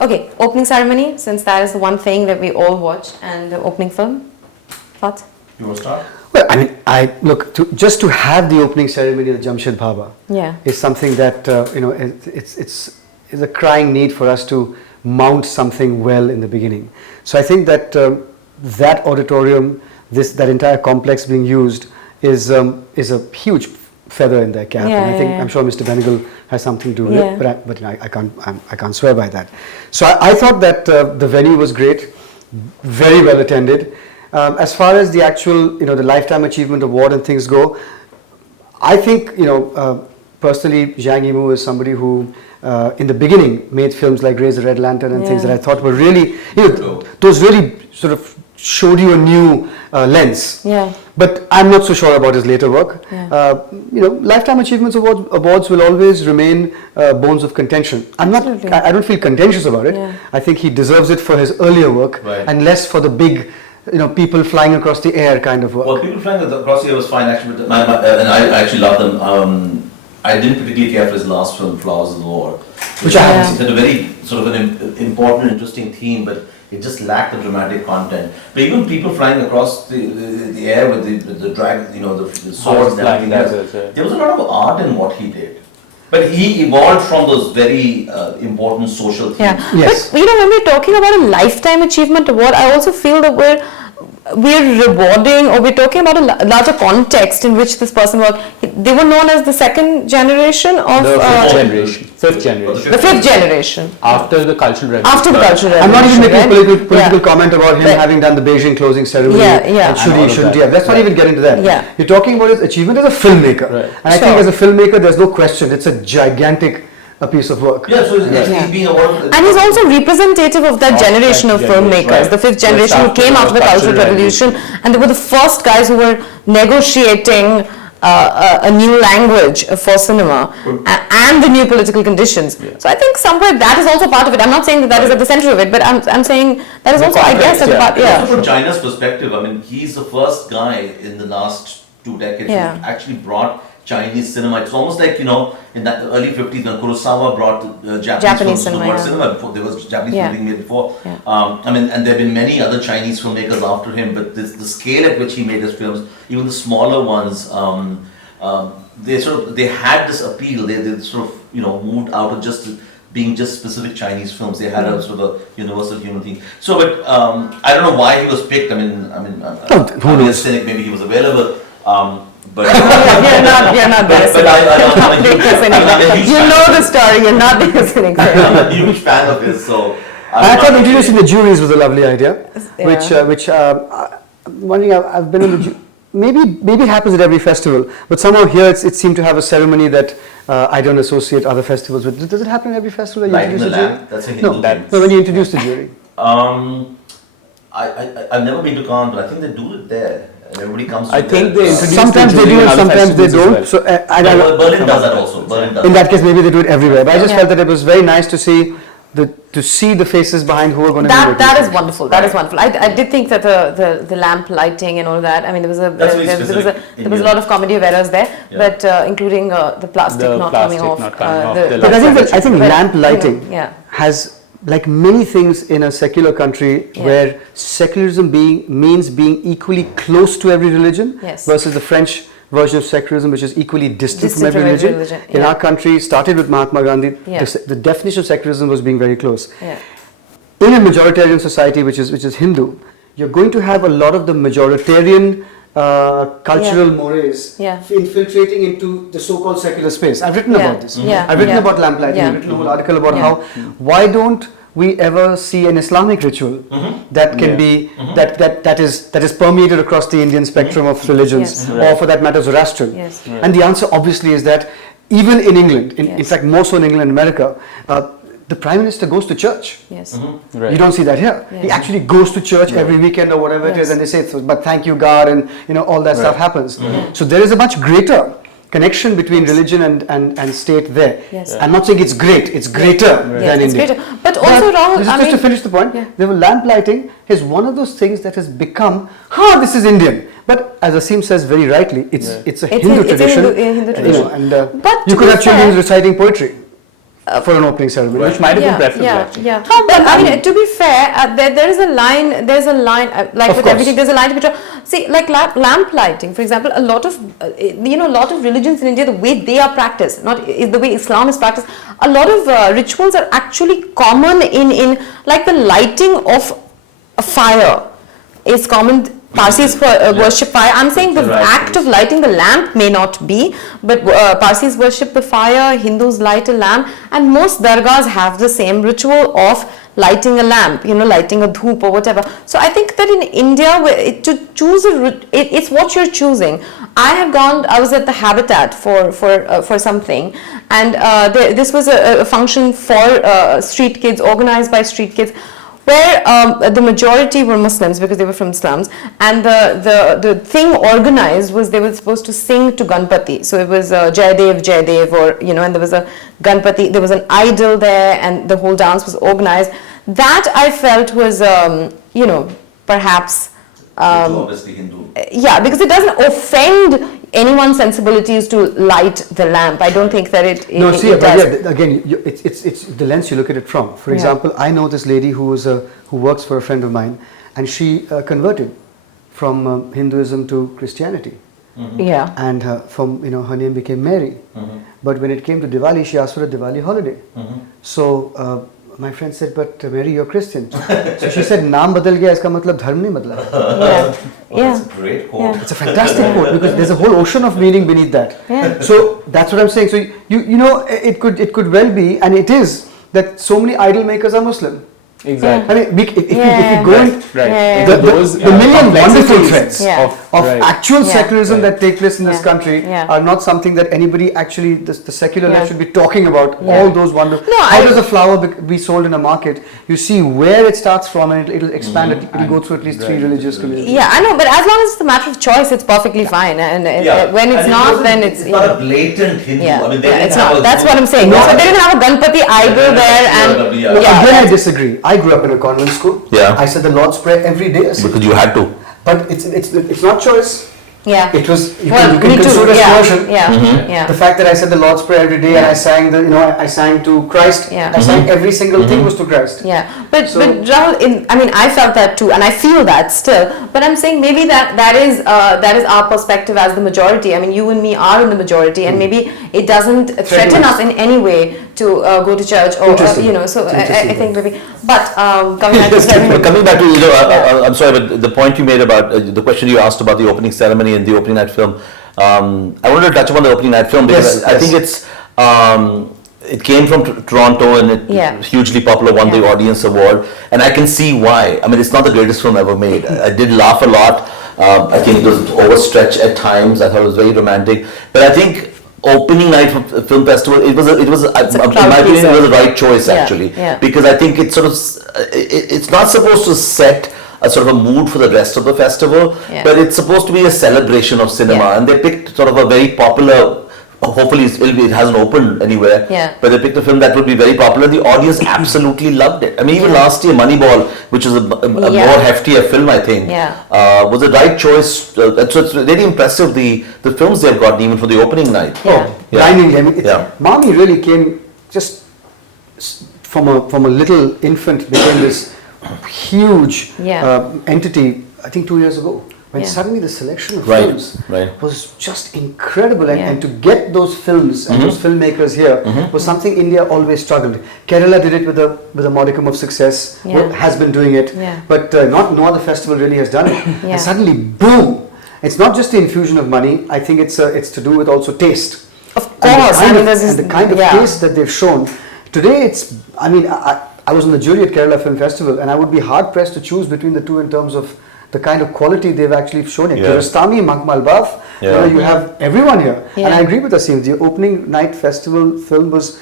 Okay, opening ceremony, since that is the one thing that we all watch, and the opening film. Thoughts? You want to start? Well, I mean, just to have the opening ceremony of Jamshed Bhaba is something that it's a crying need for us to mount something well in the beginning. So I think that that auditorium, that entire complex being used is a huge feather in their cap, and I think I'm sure Mr. Benegal has something to do with it, but I can't swear by that. So I thought that the venue was great, very well attended. As far as the actual the Lifetime Achievement Award and things go, I think personally Zhang Yimou is somebody who in the beginning made films like Raise the Red Lantern and things that I thought were really those really sort of showed you a new lens. But I'm not so sure about his later work. Lifetime Achievements Awards will always remain bones of contention. I don't feel contentious about it. I think he deserves it for his earlier work and less for the big, people flying across the air kind of work. Well, people flying across the air was fine actually, but and I actually love them. I didn't particularly care for his last film, Flowers in the War, which I haven't seen. It's a very sort of an important, interesting theme, but it just lacked the dramatic content. But even people flying across the air with the drag, the swords and everything else, there was a lot of art in what he did. But he evolved from those very important social themes. But when we're talking about a Lifetime Achievement Award, I also feel that we're rewarding, or we're talking about a larger context in which this person worked. They were known as the second generation of... Fifth generation. The fifth generation. After the Cultural Revolution. I'm not even making political comment about him having done the Beijing closing ceremony. And shouldn't he have. Let's not even get into that. You're talking about his achievement as a filmmaker. And I think as a filmmaker, there's no question, it's a gigantic piece of work. So he's being awarded. And he's also representative of that generation of filmmakers, the fifth generation who came after the Cultural Revolution, and they were the first guys who were negotiating a new language for cinema and the new political conditions. So I think somewhere that is also part of it. I'm not saying that is at the center of it, but I'm saying that is also, I guess, at the part. Also from China's perspective, I mean, he's the first guy in the last 2 decades who actually brought Chinese cinema. It's almost like, in that early 50s when Kurosawa brought Japanese films to the world cinema. Before there was Japanese film being made before. And there have been many other Chinese filmmakers after him, but the scale at which he made his films, even the smaller ones, they had this appeal. They sort of moved out of just being just specific Chinese films. They had a sort of a universal human thing. So, but I don't know why he was picked. I mean, I'm a cynic. Maybe he was available. But you're not being a cynic. You know the story. You're not being a cynic. I'm a huge fan of his. So I thought introducing the juries was a lovely idea, which wondering. I've been on the maybe it happens at every festival, but somehow here it seemed to have a ceremony that I don't associate other festivals with. Does it happen at every festival that you introduce the jury? That's a Hindu thing. No, when you introduce the jury. I've never been to Cannes, but I think they do it there. And everybody comes. I think they introduce sometimes they do and sometimes they don't. Well. So Berlin does that also. In that case, maybe they do it everywhere. But I just felt that it was very nice to see the faces behind who are going to be. That is wonderful. That is wonderful. I did think that the lamp lighting and all that. I mean, there was a lot of comedy of errors there, but including the plastic not coming off. But I think lamp lighting has, like many things in a secular country where secularism means being equally close to every religion versus the French version of secularism, which is equally distant from every religion. In our country, started with Mahatma Gandhi, the definition of secularism was being very close. In a majoritarian society, which is Hindu, you're going to have a lot of the majoritarian cultural mores infiltrating into the so-called secular space. I've written about this. I've written about lamplighting. I've written a whole article about how why don't we ever see an Islamic ritual that can be that is permeated across the Indian spectrum of religions, or for that matter Zoroastrian. And the answer obviously is that even in England, in fact more so in England and America, the Prime Minister goes to church. You don't see that here. He actually goes to church every weekend or whatever it is, and they say, but thank you God, and all that stuff happens. So there is a much greater connection between religion and state there. I'm not saying it's great, it's greater than India. Greater. But also, Rahul, just to finish the point, the lamp lighting is one of those things that has become, this is Indian. But as Aseem says very rightly, it's a Hindu tradition. Hindu tradition. And you could have children reciting poetry. for an opening ceremony. Which might have been preferable. Yeah. But I mean, to be fair, there's a line, like Of with course. everything, there's a line to be drawn. See, like lamp lighting, for example, a lot of religions in India, the way they are practiced, not the way Islam is practiced, a lot of rituals are actually common in like the lighting of a fire is common. Parsis worship fire. I'm saying the act of lighting the lamp may not be, but Parsis worship the fire, Hindus light a lamp, and most dargahs have the same ritual of lighting a lamp, lighting a dhoop or whatever. So I think that in India, to choose it's what you're choosing. I was at the Habitat for something, and this was a function for street kids, organized by street kids, where the majority were Muslims because they were from slums, and the thing organized was they were supposed to sing to Ganpati. So it was Jaidev, or and there was a Ganpati, there was an idol there, and the whole dance was organized. That I felt was perhaps obviously Hindu. Yeah, because it doesn't offend anyone's sensibilities to light the lamp. I don't think that it does. Again, it's the lens you look at it from. For example, I know this lady who works for a friend of mine, and she converted from Hinduism to Christianity. Mm-hmm. Yeah. And from her name became Mary. Mm-hmm. But when it came to Diwali, she asked for a Diwali holiday. Mm-hmm. So my friend said, "But Mary, you're Christian." So she said, "Naam badal gaya, iska matlab dharm nahi badla." That's a great quote. It's a fantastic quote because there's a whole ocean of meaning beneath that. Yeah. So that's what I'm saying. So it could well be, and it is, that so many idol makers are Muslim. Exactly. I mean, if you go in, the million wonderful threads of actual secularism that take place in this country are not something that anybody actually, the secular left should be talking about. All those wonderful. How does a flower be sold in a market? You see where it starts from, and it'll expand. It'll go through at least 3 religious communities. Yeah, I know, but as long as it's a matter of choice, it's perfectly fine. And when it's not, then it's not a blatant Hindu. Yeah, I mean, it's not. That's what I'm saying. So they didn't have a Ganpati idol there, and Again, I disagree. I grew up in a convent school. Yeah. I said the Lord's Prayer every day. Because you had to. But it's not choice. Yeah. It was, you Well, can me too. consider it as conversion. Yeah. The fact that I said the Lord's Prayer every day and I sang I sang to Christ. Yeah. I sang every single thing was to Christ. Yeah, but Rahul, I felt that too, and I feel that still. But I'm saying maybe that is our perspective as the majority. I mean, you and me are in the majority, and maybe it doesn't threaten us in any way to go to church or So I think maybe. But coming back to I'm sorry, but the point you made about the question you asked about the opening ceremony and the opening night film. I wanted to touch upon the opening night film because I think it's. It came from Toronto and it's hugely popular, won the audience award, and I can see why. I mean, it's not the greatest film ever made. I did laugh a lot. I think it was overstretched at times. I thought it was very romantic, but I think opening night film festival, it was in my opinion, it was the right choice actually, because I think it's not supposed to set a sort of a mood for the rest of the festival, but it's supposed to be a celebration of cinema, and they picked sort of a very popular. Hopefully it hasn't opened anywhere, but they picked a film that would be very popular. The audience absolutely loved it. I mean, even last year, Moneyball, which was a more heftier film, I think, was the right choice. So it's really impressive, the films they've gotten even for the opening night. Blindingly. I mean, Mami really came just from a little infant, became this huge entity, I think 2 years ago. When suddenly the selection of films was just incredible, and to get those films and those filmmakers here was something India always struggled. Kerala did it with a modicum of success, has been doing it, but no other festival really has done it. And suddenly, boom! It's not just the infusion of money. I think it's to do with also taste. Of course, and the kind of taste that they've shown today. I was on the jury at Kerala Film Festival, and I would be hard pressed to choose between the two in terms of the kind of quality they've actually shown here. Kirastami, Makmal Baf, you have everyone here. And I agree with Aseem, the opening night festival film was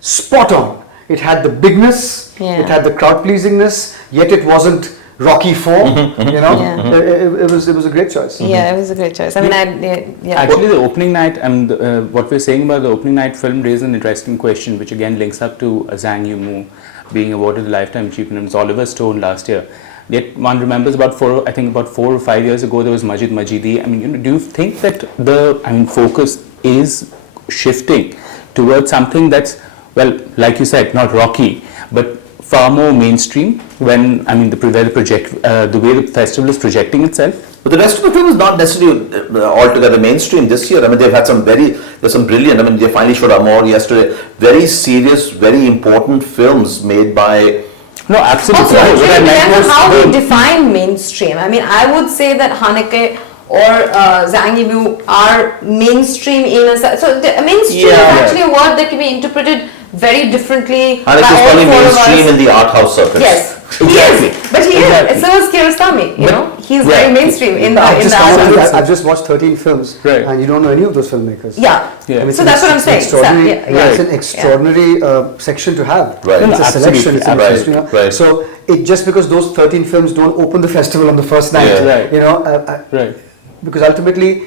spot on. It had the bigness, it had the crowd pleasingness, yet it wasn't Rocky 4, it was a great choice. Yeah, it was a great choice. I mean, Actually, the opening night, and what we're saying about the opening night film raises an interesting question, which again links up to Zhang Yimou being awarded the Lifetime Achievement. It was Oliver Stone last year. Yet one remembers about 4 or 5 years ago there was Majid Majidi. I mean, do you think that the focus is shifting towards something that's well, like you said, not rocky, but far more mainstream when, I mean, the way the festival is projecting itself. But the rest of the film is not necessarily altogether mainstream this year. I mean, they've had there's some brilliant, I mean, they finally showed Glamour yesterday, very serious, very important films made by... No, absolutely. Also, it depends on how we define mainstream. I mean, I would say that Haneke or Zhang Yimou are mainstream in a sense. So mainstream is actually a word that can be interpreted very differently. Haneke is probably mainstream in the art house circuit. Yes. Exactly. He is, but he is. So is Kiarostami, you know. He's very mainstream in the art house. I've just watched 13 films, and you don't know any of those filmmakers. Yeah. I mean, so that's what I'm saying. It's an extraordinary section to have. Right. It's a selection. It's right. So just because those 13 films don't open the festival on the first night, you know, because ultimately,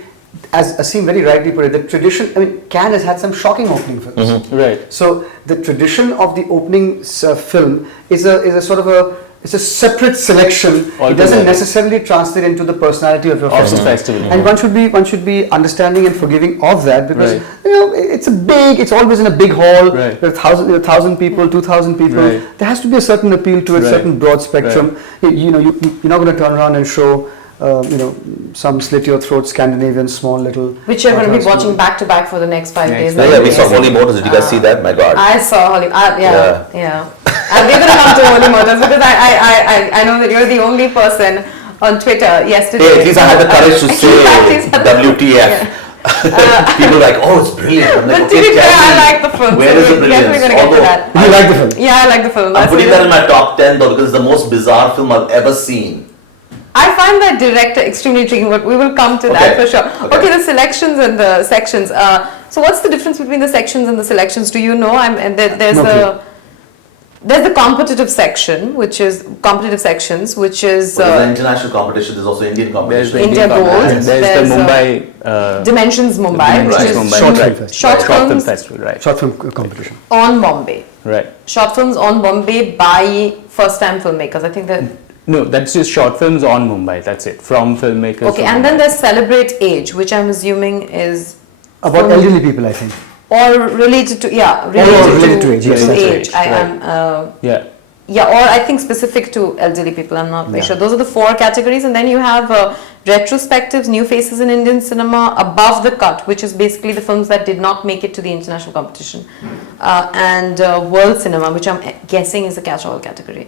as Aseem very rightly put it, the tradition, I mean, Cannes has had some shocking opening films. Right. So the tradition of the opening film is a sort of it's a separate selection. It doesn't necessarily translate into the personality of your festival. And one should be understanding and forgiving of that, because you know it's always in a big hall. There are 1,000 people, 2,000 people. There has to be a certain appeal to it, certain broad spectrum. You know, you're not going to turn around and show you know, some slit your throat Scandinavian small little. Which you're going to be watching back to back for the next 5 days. Yeah, we saw Holy Motors. Did you guys see that? My God. I saw Holy. Yeah. We're going to come to Holy Motors because I know that you're the only person on Twitter yesterday. Hey, at least I had the courage to say WTF. People are like, oh, it's brilliant. I'm like, but to be fair, I like the film. Where is the brilliance? We're going to get to that. You like the film? Yeah, I like the film. I'm putting that in my top 10 though, because it's the most bizarre film I've ever seen. I find that director extremely intriguing, but we will come to that for sure. Okay, the selections and the sections. So what's the difference between the sections and the selections? Do you know? There's the competitive section, which is competitive sections, which is there's international competition. There's also Indian competition. India Gold. There's the Mumbai Dimensions Mumbai, which is short film festival, right? Short film competition on Bombay. Right. Short films on Bombay by first-time filmmakers. I think that. No, that's just short films on Mumbai. That's it, from filmmakers. Okay, and then there's Celebrate Age, which I'm assuming is about elderly people, I think. Or related to related to age. Yes, or I think specific to elderly people. I'm not very sure. Those are the 4 categories, and then you have retrospectives, new faces in Indian cinema, above the cut, which is basically the films that did not make it to the international competition, and world cinema, which I'm guessing is a catch-all category.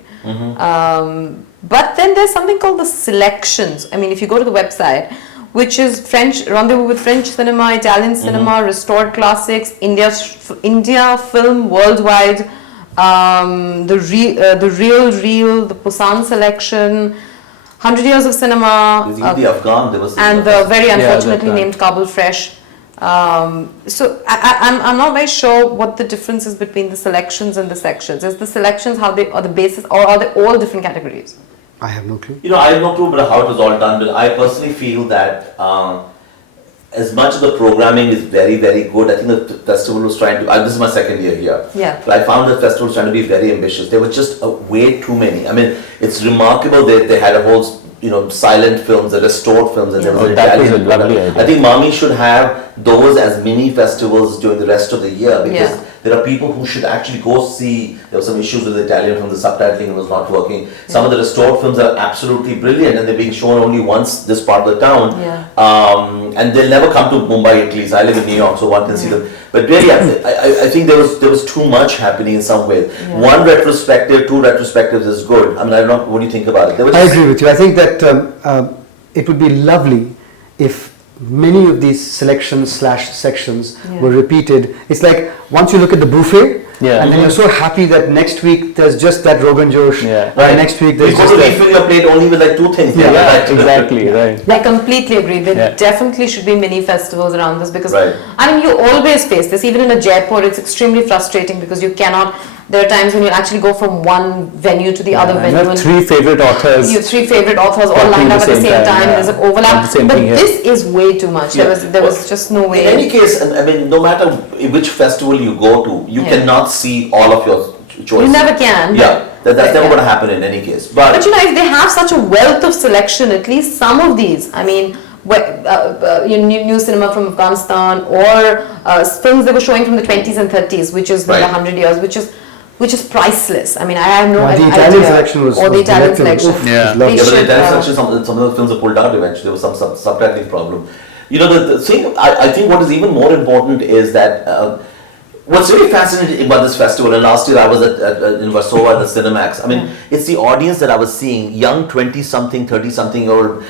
But then there's something called the selections. I mean, if you go to the website, which is French Rendezvous with French cinema, Italian cinema, restored classics, India film worldwide, the real, the Busan selection, 100 Years of Cinema, and the very unfortunately named Kabul Fresh. So I'm not very sure what the difference is between the selections and the sections. Is the selections how they are the basis, or are they all different categories? I have no clue. You know, I have no clue about how it was all done, but I personally feel that as much of the programming is very, very good. I think the festival was trying to, this is my second year here. Yeah. But I found the festival was trying to be very ambitious. There were just way too many. I mean, it's remarkable they had a whole, silent films, the restored films, and there was an Italian lovely idea. I think Mami should have those as mini festivals during the rest of the year, because there are people who should actually go see. There were some issues with the Italian film, the subtitling was not working. Some of the restored films are absolutely brilliant, and they're being shown only once this part of the town. And they'll never come to Mumbai at least. I live in New York, so one can see them. But really, I think there was too much happening in some ways. 1 retrospective, 2 retrospectives is good. I mean, I don't know, what do you think about it? I agree with you. I think that it would be lovely if many of these selections/sections were repeated. It's like once you look at the buffet, and then you're so happy that next week there's just that Rogan Josh. Next week there's just that. You refill your plate only with like 2 things. Exactly, right. I completely agree. There definitely should be mini festivals around this, because I mean, you always face this. Even in a Jaipur, it's extremely frustrating because you cannot. There are times when you actually go from one venue to the other venue. You have 3 favorite authors. You have 3 favorite authors all lined up at the same time. There's an overlap. But this is way too much. There was just no way. In any case, I mean, no matter which festival you go to, you cannot see all of your choices. You never can. That's never going to happen in any case. But if they have such a wealth of selection, at least some of these, I mean, new cinema from Afghanistan, or films they were showing from the 20s and 30s, which is the 100 years, which is priceless. I mean, I have no idea. The Italian selection was the Italian selection. Oof, Yeah. But the Italian selection, some of the films are pulled out eventually. There was some subtitling problem. The thing, I think what is even more important is that what's really fascinating about this festival, and last year I was in Warsaw at the Cinemax, I mean, it's the audience that I was seeing, young 20-something, 30-something old,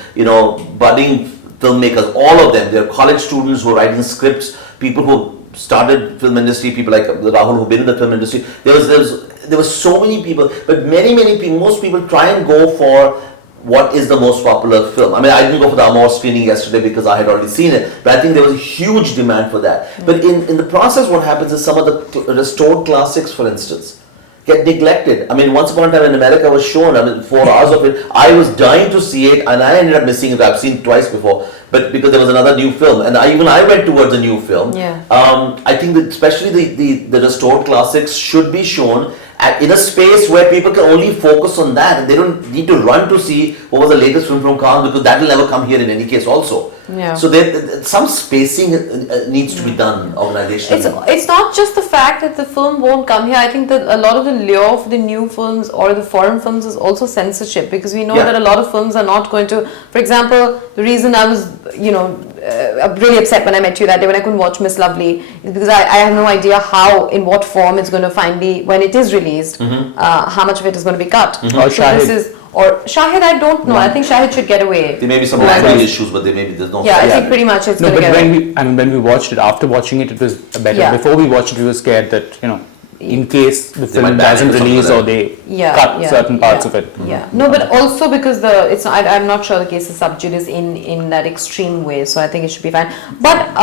budding filmmakers, all of them. They're college students who are writing scripts, people who started film industry, people like Rahul who've been in the film industry. There were so many people, but many people, most people try and go for what is the most popular film. I mean, I didn't go for the Glamour screening yesterday because I had already seen it, but I think there was a huge demand for that. But in the process, what happens is some of the restored classics, for instance, get neglected. I mean, once upon a time in America was shown, 4 hours of it. I was dying to see it, and I ended up missing it. I've seen it twice before, but because there was another new film, and I went towards a new film. Yeah. I think that especially the restored classics should be shown in a space where people can only focus on that, and they don't need to run to see what was the latest film from Cannes, because that will never come here in any case also. Yeah. So some spacing needs to be done organizationally. It's not just the fact that the film won't come here. I think that a lot of the lure of the new films or the foreign films is also censorship, because we know that a lot of films are not going to, for example, the reason I was, really upset when I met you that day when I couldn't watch Miss Lovely is because I have no idea in what form it's going to finally, when it is released, how much of it is going to be cut. Or Shahid. Or Shahid, I don't know. I think Shahid should get away. There may be some language issues, but there's no. Yeah, I think pretty much it's going to get away. When we watched it, after watching it, it was better. Yeah. Before we watched it, we were scared that, in case the film doesn't release or they cut certain parts of it. Yeah, no, but also because I'm not sure the case is sub judice in that extreme way, so I think it should be fine. But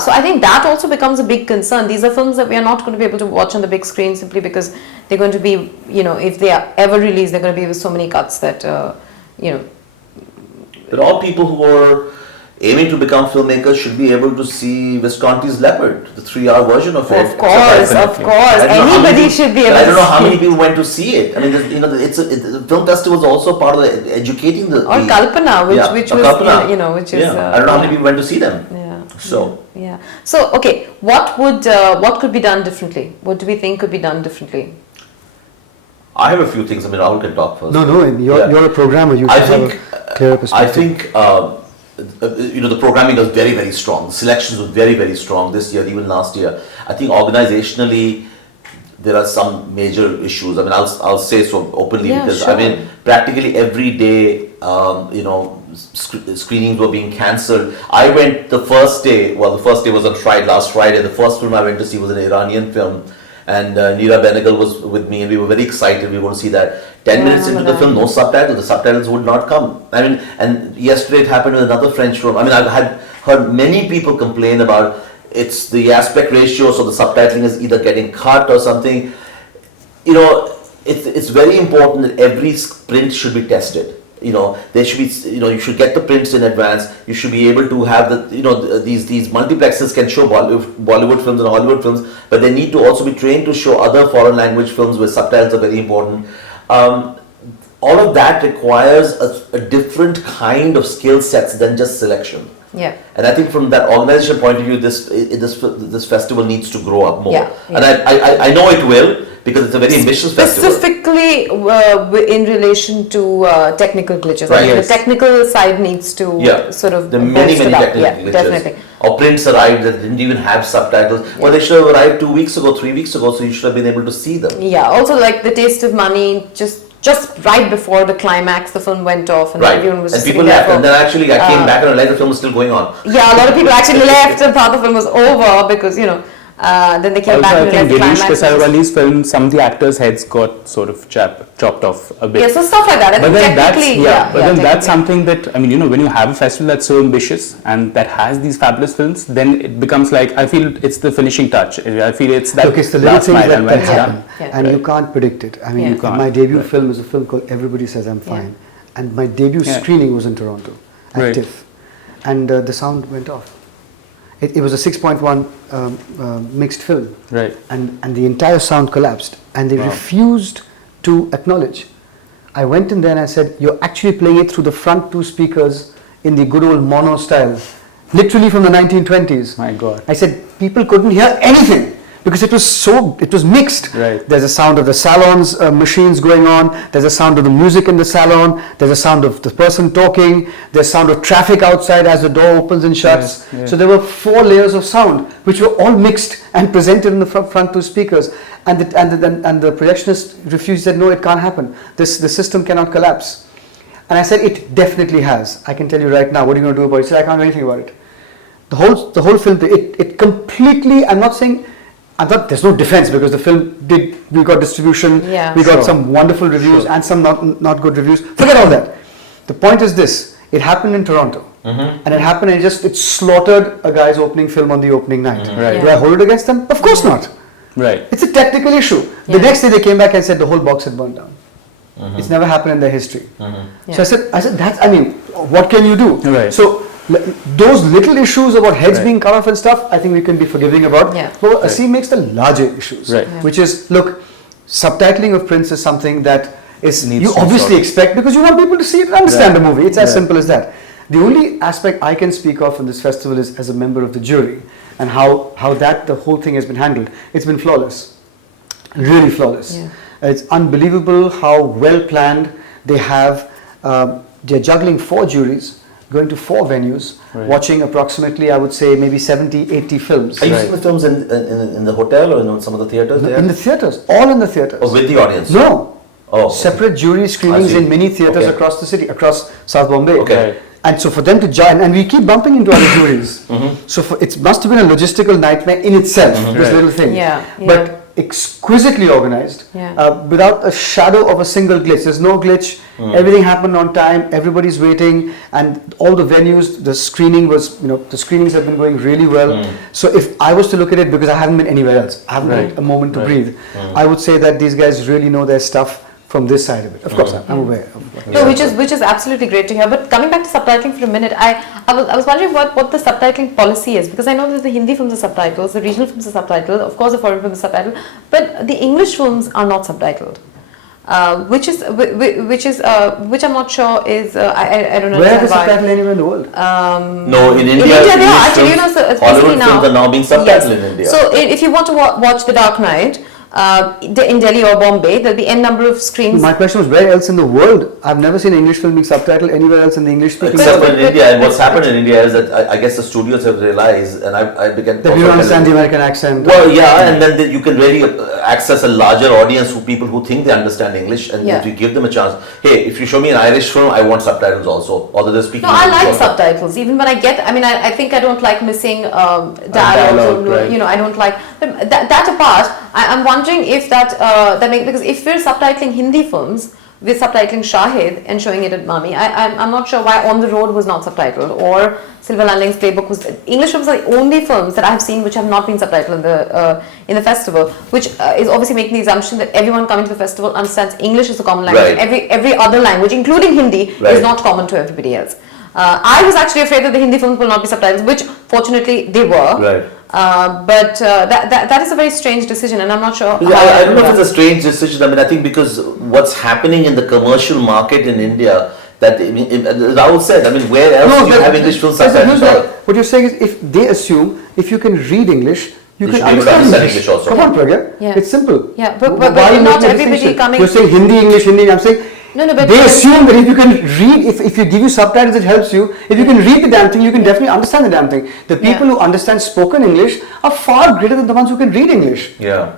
so I think that also becomes a big concern. These are films that we are not going to be able to watch on the big screen simply because they're going to be, if they are ever released, they're going to be with so many cuts that, But all people who are aiming to become filmmakers should be able to see Visconti's Leopard, the 3-hour version of it. Of course. Anybody should be able to see it. I don't know how many people went to see it. I mean, the film festival is also part of educating the... Or Kalpana, which was, Kalpana. which is... I don't know how many people went to see them. Yeah. So, okay, what could be done differently? What do we think could be done differently? I have a few things. I mean, Rahul can talk first. No, you're a programmer. You should have a clearer perspective. I think... the programming was very, very strong. The selections were very, very strong this year, even last year. I think organizationally, there are some major issues. I mean, I'll say so openly because I mean, practically every day, screenings were being cancelled. I went the first day. Well, the first day was on last Friday. The first film I went to see was an Iranian film. And Neera Benegal was with me, and we were very excited. We were going to see that. 10 minutes into the film, no subtitles. The subtitles would not come. I mean, and yesterday it happened with another French film. I mean, I've heard many people complain about it's the aspect ratio, so the subtitling is either getting cut or something. It's very important that every print should be tested. There should be, you should get the prints in advance. You should be able to have these multiplexes can show Bollywood films and Hollywood films, but they need to also be trained to show other foreign language films where subtitles are very important. All of that requires a different kind of skill sets than just selection. Yeah. And I think from that organization point of view, this festival needs to grow up more. Yeah. And I know it will, because it's a very ambitious festival. Specifically in relation to technical glitches. Right. The technical side needs to sort of there are many technical glitches. Definitely. Or prints arrived that didn't even have subtitles. Well, they should have arrived 2 weeks ago, 3 weeks ago, so you should have been able to see them. Yeah, also like The Taste of Money, just right before the climax, the film went off and everyone was and just people left, and then actually I came back and realized the film was still going on. Yeah, a lot of people actually left and thought the film was over because, then they came back and realized the climax. I think Girish Kasarwali's film, some of the actors' heads got sort of chopped off a bit. Yeah, so stuff like that. But then that's something that, I mean, when you have a festival that's so ambitious and that has these fabulous films, then it becomes like, I feel it's the finishing touch. I feel it's that it's the little things that happen. Yeah. And you can't predict it. I mean, my debut film is a film called Everybody Says I'm Fine. And my debut screening was in Toronto at TIFF. And the sound went off. It was a 6.1 mixed film. Right. And the entire sound collapsed. And they refused to acknowledge. I went in there and I said, you're actually playing it through the front 2 speakers in the good old mono style, literally from the 1920s. My God. I said people couldn't hear anything because it was mixed. Right. There's a sound of the salon's machines going on, there's a sound of the music in the salon, there's a sound of the person talking, there's sound of traffic outside as the door opens and shuts. Yes, yes. So there were 4 layers of sound which were all mixed and presented in the front 2 speakers, and the projectionist refused, said no, it can't happen, the system cannot collapse. And I said it definitely has. I can tell you right now. What are you going to do about it? He said I can't do anything about it. The whole film, it completely, I'm not saying, I thought there's no defense because the film we got distribution, we got some wonderful reviews and some not good reviews. Forget all that. The point is this, it happened in Toronto. And it happened and it slaughtered a guy's opening film on the opening night. Right. Do I hold it against them? Of course not. Right. It's a technical issue. The next day they came back and said the whole box had burned down. It's never happened in their history. So I said that's, I mean, what can you do? Right. So those little issues about heads being cut off and stuff, I think we can be forgiving about. But Aseem makes the larger issues, which is, look, subtitling of Prince is something that you obviously expect because you want people to see it and understand the movie. It's as simple as that. The only aspect I can speak of in this festival is as a member of the jury and how the whole thing has been handled. It's been flawless, really flawless. It's unbelievable how well planned they have. They're juggling 4 juries, going to 4 venues, watching approximately, I would say, maybe 70, 80 films. Are you seeing the films in the hotel or in some of the theatres there? In the theatres, all in the theatres. Or with the audience? No. Oh. Separate jury screenings in many theatres across the city, across South Bombay. Okay. And so for them to join, and we keep bumping into other juries. So it must have been a logistical nightmare in itself, this little thing. But exquisitely organized, without a shadow of a single glitch. There's no glitch. Everything happened on time. Everybody's waiting, and all the venues, the screenings have been going really well. So if I was to look at it, because I haven't been anywhere else, I haven't had a moment to breathe, I would say that these guys really know their stuff from this side of it. Of course, I'm aware. No, which is absolutely great to hear. But coming back to subtitling for a minute, I was wondering what the subtitling policy is, because I know that the Hindi films are subtitled, the regional films are subtitled, of course the foreign films are subtitled, but the English films are not subtitled. Which I'm not sure is I don't know. Where is the subtitle anywhere in the world? No, in India they are actually, Hollywood films are now being subtitled in India. So if you want to watch The Dark Knight, in Delhi or Bombay, there'll be n number of screens. My question was, where else in the world? I've never seen an English film being subtitled anywhere else in the English speaking. Except for in India, and what's happened in India is that I guess the studios have realized, and I began. That you don't understand the American accent. Well, yeah, and then you can really access a larger audience who people who think they understand English, and if you give them a chance. Hey, if you show me an Irish film, I want subtitles also, although they're speaking. No, I like subtitles. Even when I think I don't like missing dialogue. Right. I don't like that apart. I'm wondering if because if we're subtitling Hindi films, we're subtitling Shahid and showing it at Mami. I'm not sure why On the Road was not subtitled, or Silver Linings Playbook was. English films are the only films that I have seen which have not been subtitled in the festival, which is obviously making the assumption that everyone coming to the festival understands English is a common language. Right. Every other language, including Hindi, is not common to everybody else. I was actually afraid that the Hindi films will not be subtitled, which fortunately they were. Right. But that is a very strange decision, and I'm not sure. I don't know if it's a strange decision. I mean, I think because what's happening in the commercial market in India, that Rahul said, I mean, where else do you have English films subtitled? What you're saying is, if they assume if you can read English, you can understand English also. Come on, Pragya. It's simple. Yeah, but not everybody coming. You're saying Hindi, English. I'm saying. No, but they assume that if you can read, if you give you subtitles, it helps you. If you can read the damn thing, you can definitely understand the damn thing. The people who understand spoken English are far greater than the ones who can read English. Yeah.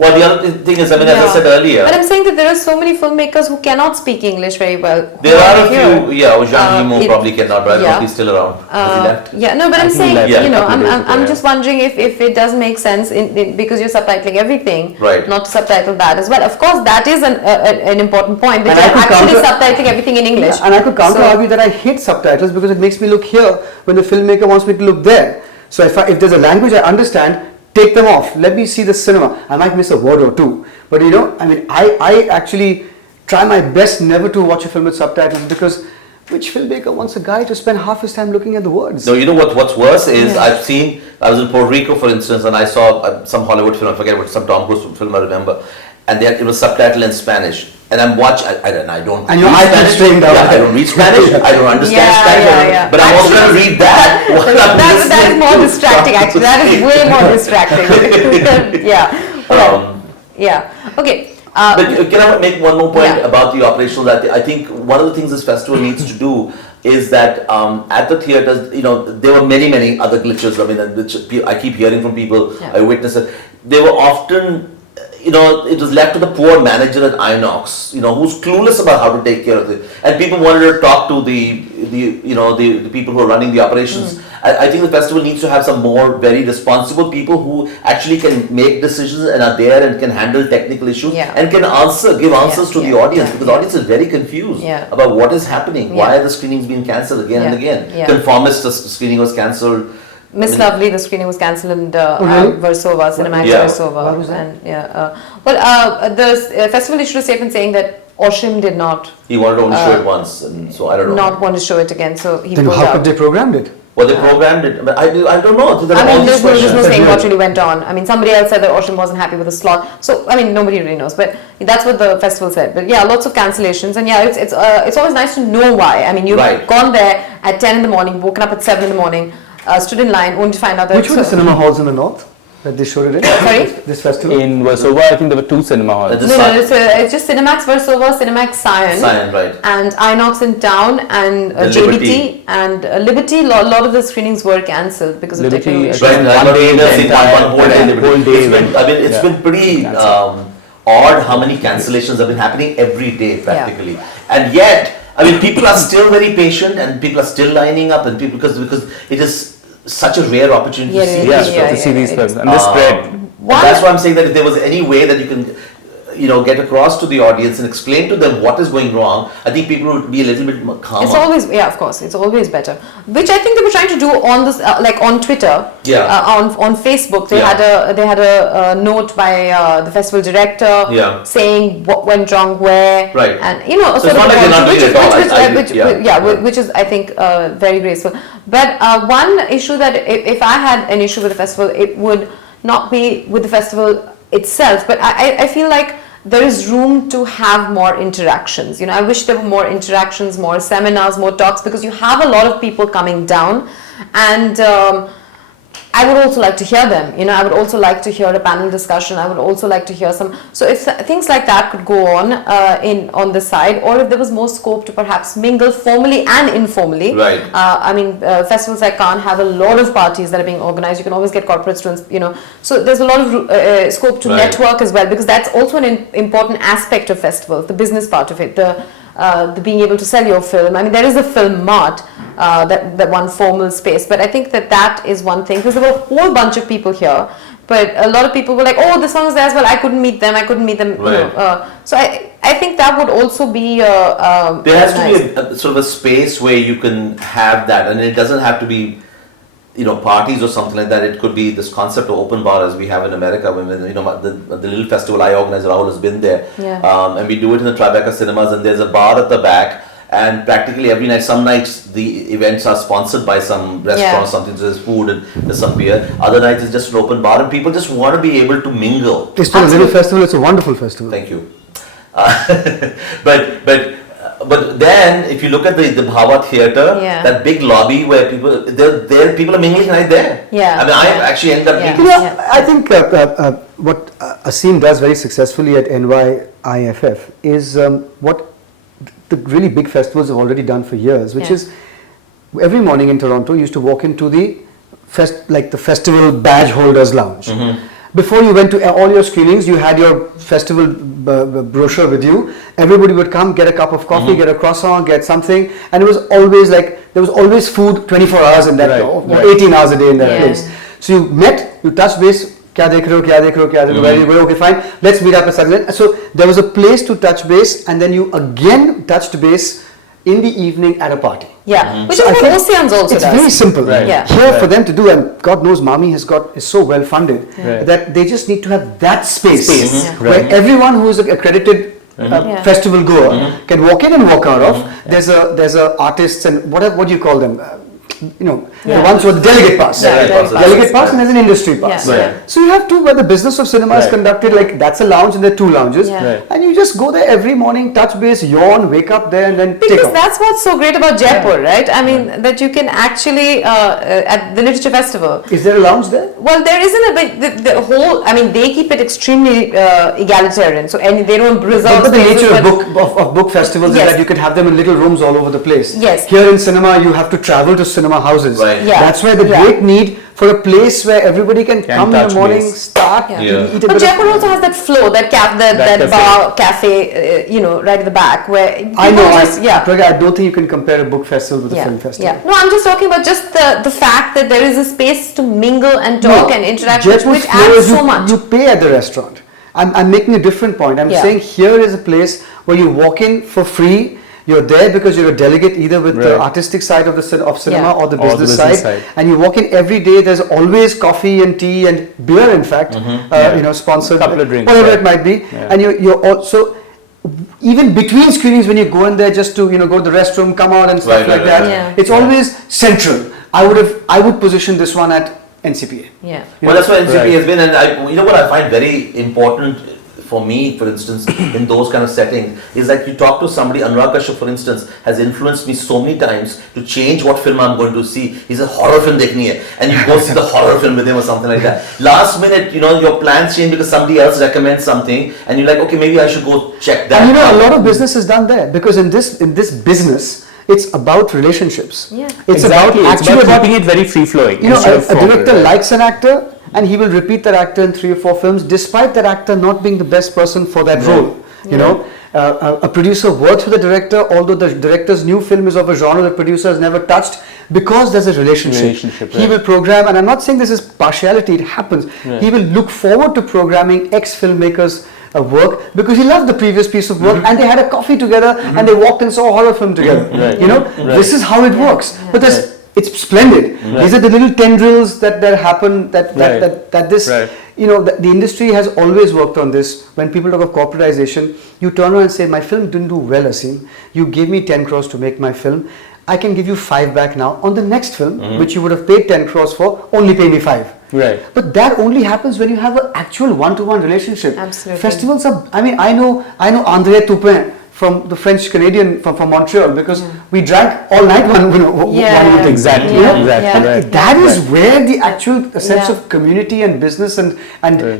Well, the other thing is, I mean, as I said earlier. But I'm saying that there are so many filmmakers who cannot speak English very well. There are a few, Zhang Yimou probably cannot, but I don't know if he's still around. Has he left? Yeah, no, but I'm saying, I'm just wondering if it does make sense because you're subtitling everything, not to subtitle that as well. Of course, that is an important point, that you're actually subtitling everything in English. And I could counter argue that I hate subtitles because it makes me look here when the filmmaker wants me to look there. So if there's a language I understand, take them off. Let me see the cinema. I might miss a word or two. But I actually try my best never to watch a film with subtitles, because which filmmaker wants a guy to spend half his time looking at the words? No, you know what's worse is I was in Puerto Rico, for instance, and I saw some Hollywood film, I forget what, some Tom Cruise film I remember, and it was subtitled in Spanish. and I'm watching. I don't. And your eyes are strained out. Yeah, I don't read Spanish. I don't understand Spanish. But I'm also going to read that. That is more distracting. Actually, that is way more distracting. Yeah. Okay. But can I make one more point about the operational? That I think one of the things this festival needs to do is that at the theatres, there were many other glitches. I mean, which I keep hearing from people. I witnessed it. They were often, it was left to the poor manager at Inox, who's clueless about how to take care of it. And people wanted to talk to the people who are running the operations. I think the festival needs to have some more very responsible people who actually can make decisions and are there and can handle technical issues and can give answers to the audience, because the audience is very confused about what is happening. Why are the screenings being cancelled again and again? Conformist, the screening was cancelled. Miss Lovely, the screening was cancelled in Versova, Cinemax Versova. And the festival issued a statement saying that Aseem did not. He wanted to only show it once, and so I don't know. Not want to show it again, so he then pulled how out. could they programmed it? Well, they programmed it, but I don't know. There's no saying what really went on. I mean, somebody else said that Aseem wasn't happy with the slot. So, I mean, nobody really knows. But that's what the festival said. But yeah, lots of cancellations. And yeah, it's always nice to know why. I mean, you've gone there at 10 in the morning, woken up at 7 in the morning, stood in line, only to find out that... Which were the cinema halls in the north that they showed it in? Sorry? This festival? In Versova, I think there were 2 cinema halls. It's just Cinemax Versova, Cinemax Sion, right. And Inox in town, and JBT and Liberty. A lot of the screenings were cancelled because of technical issues. It's been pretty odd how many cancellations have been happening every day practically, and yet people are still very patient and people are still lining up, and people because it is such a rare opportunity to see these films and the spread. And that's why I'm saying that if there was any way that you can get across to the audience and explain to them what is going wrong, I think people would be a little bit more calmer. It's always, of course, it's always better. Which I think they were trying to do on this, like on Twitter, on Facebook. They had a note by the festival director saying what went wrong where, and so it's not like they're not doing it at all. Which is I think very graceful. But one issue that if I had an issue with the festival, it would not be with the festival itself, but I feel like there is room to have more interactions. I wish there were more interactions, more seminars, more talks, because you have a lot of people coming down, and I would also like to hear them. I would also like to hear a panel discussion. I would also like to hear some. So if things like that could go on on the side, or if there was more scope to perhaps mingle formally and informally. Right. Festivals like Cannes have a lot of parties that are being organized. You can always get corporate students. So there's a lot of scope to network as well, because that's also an important aspect of festivals, the business part of it, the being able to sell your film. I mean, there is a film mart, that one formal space, but I think that is one thing, because there were a whole bunch of people here, but a lot of people were like, oh, the song is there as well, I couldn't meet them. So I think that would also be there has to be a sort of a space where you can have that, and it doesn't have to be parties or something like that. It could be this concept of open bar as we have in America. When the little festival I organize, Rahul has been there, and we do it in the Tribeca cinemas, and there's a bar at the back, and practically every night, some nights the events are sponsored by some restaurant or something, so there's food and there's some beer. Other nights it's just an open bar, and people just want to be able to mingle. It's not a little festival, it's a wonderful festival. Thank you. But then, if you look at the Bhava Theatre, that big lobby where people are mingling right there. I actually end up meeting. I think what Aseem does very successfully at NYIFF is what the really big festivals have already done for years, which is every morning in Toronto, you used to walk into the festival badge holders lounge. Before you went to all your screenings, you had your festival brochure with you. Everybody would come, get a cup of coffee, get a croissant, get something, and it was always there was always food 24 hours in that, 18 hours a day in that place. So you met, you touched base, kya dekh rahe ho, where you go, okay fine, let's meet up at something. So there was a place to touch base, and then you again touched base in the evening at a party. Which is what Oceans also it's does. Very simple. Here for them to do, and God knows Mami is so well funded that they just need to have that space where everyone who is accredited festival goer can walk in and walk out of. There's a artists and what do you call them? the ones with the delegate pass. Delegate pass and there's an industry pass. So you have two, where the business of cinema is conducted, like that's a lounge and there are two lounges. And you just go there every morning, touch base, yawn, wake up there and then take off. Because that's what's so great about Jaipur, right? I mean, that you can actually, at the Literature Festival. Is there a lounge there? Well, there isn't a bit, the whole, I mean, they keep it extremely egalitarian. So they don't reserve. But the nature of book festivals is that you can have them in little rooms all over the place. Here in cinema, you have to travel to cinema houses. That's why the great need for a place where everybody can come in the morning, start, eat a But Jaipur also has that flow, that bar, cafe, right at the back where I know. I don't think you can compare a book festival with a film festival. No, I'm just talking about just the fact that there is a space to mingle and talk and interact, which adds so much. You pay at the restaurant. I'm making a different point. I'm saying here is a place where you walk in for free. You're there because you're a delegate either with the artistic side of cinema or the business side. And you walk in every day. There's always coffee and tea and beer, in fact, sponsored, couple of drinks, whatever it might be. And you're also, even between screenings when you go in there just to go to the restroom, come out and stuff like that. It's always central. I would position this one at NCPA. Well, that's why NCPA has been, and what I find very important for me, for instance, in those kind of settings, is like you talk to somebody. Anurag Kashyap, for instance, has influenced me so many times to change what film I'm going to see. He says, horror film dekhni hai, and you go see the horror film with him or something like that. Last minute, your plans change because somebody else recommends something, and you're like, okay, maybe I should go check that. And a lot of business is done there, because in this business, it's about relationships. It's about keeping it very free flowing. A director likes an actor, and he will repeat that actor in 3 or 4 films, despite that actor not being the best person for that role. A producer works with a director, although the director's new film is of a genre the producer has never touched, because there's a relationship. He will program, and I'm not saying this is partiality, it happens. He will look forward to programming ex-filmmakers' work because he loved the previous piece of work, and they had a coffee together and they walked and saw a horror film together. This is how it works. But it's splendid. These are the little tendrils that happen, the industry has always worked on this. When people talk of corporatization, you turn around and say, my film didn't do well, Aseem. You gave me 10 crores to make my film. I can give you 5 back now. On the next film, which you would have paid 10 crores for, only pay me 5. But that only happens when you have an actual one-to-one relationship. Absolutely. Festivals are, I know André Toupin from the French Canadian from Montreal, because we drank all night one evening. Exactly. That is where the actual sense of community and business and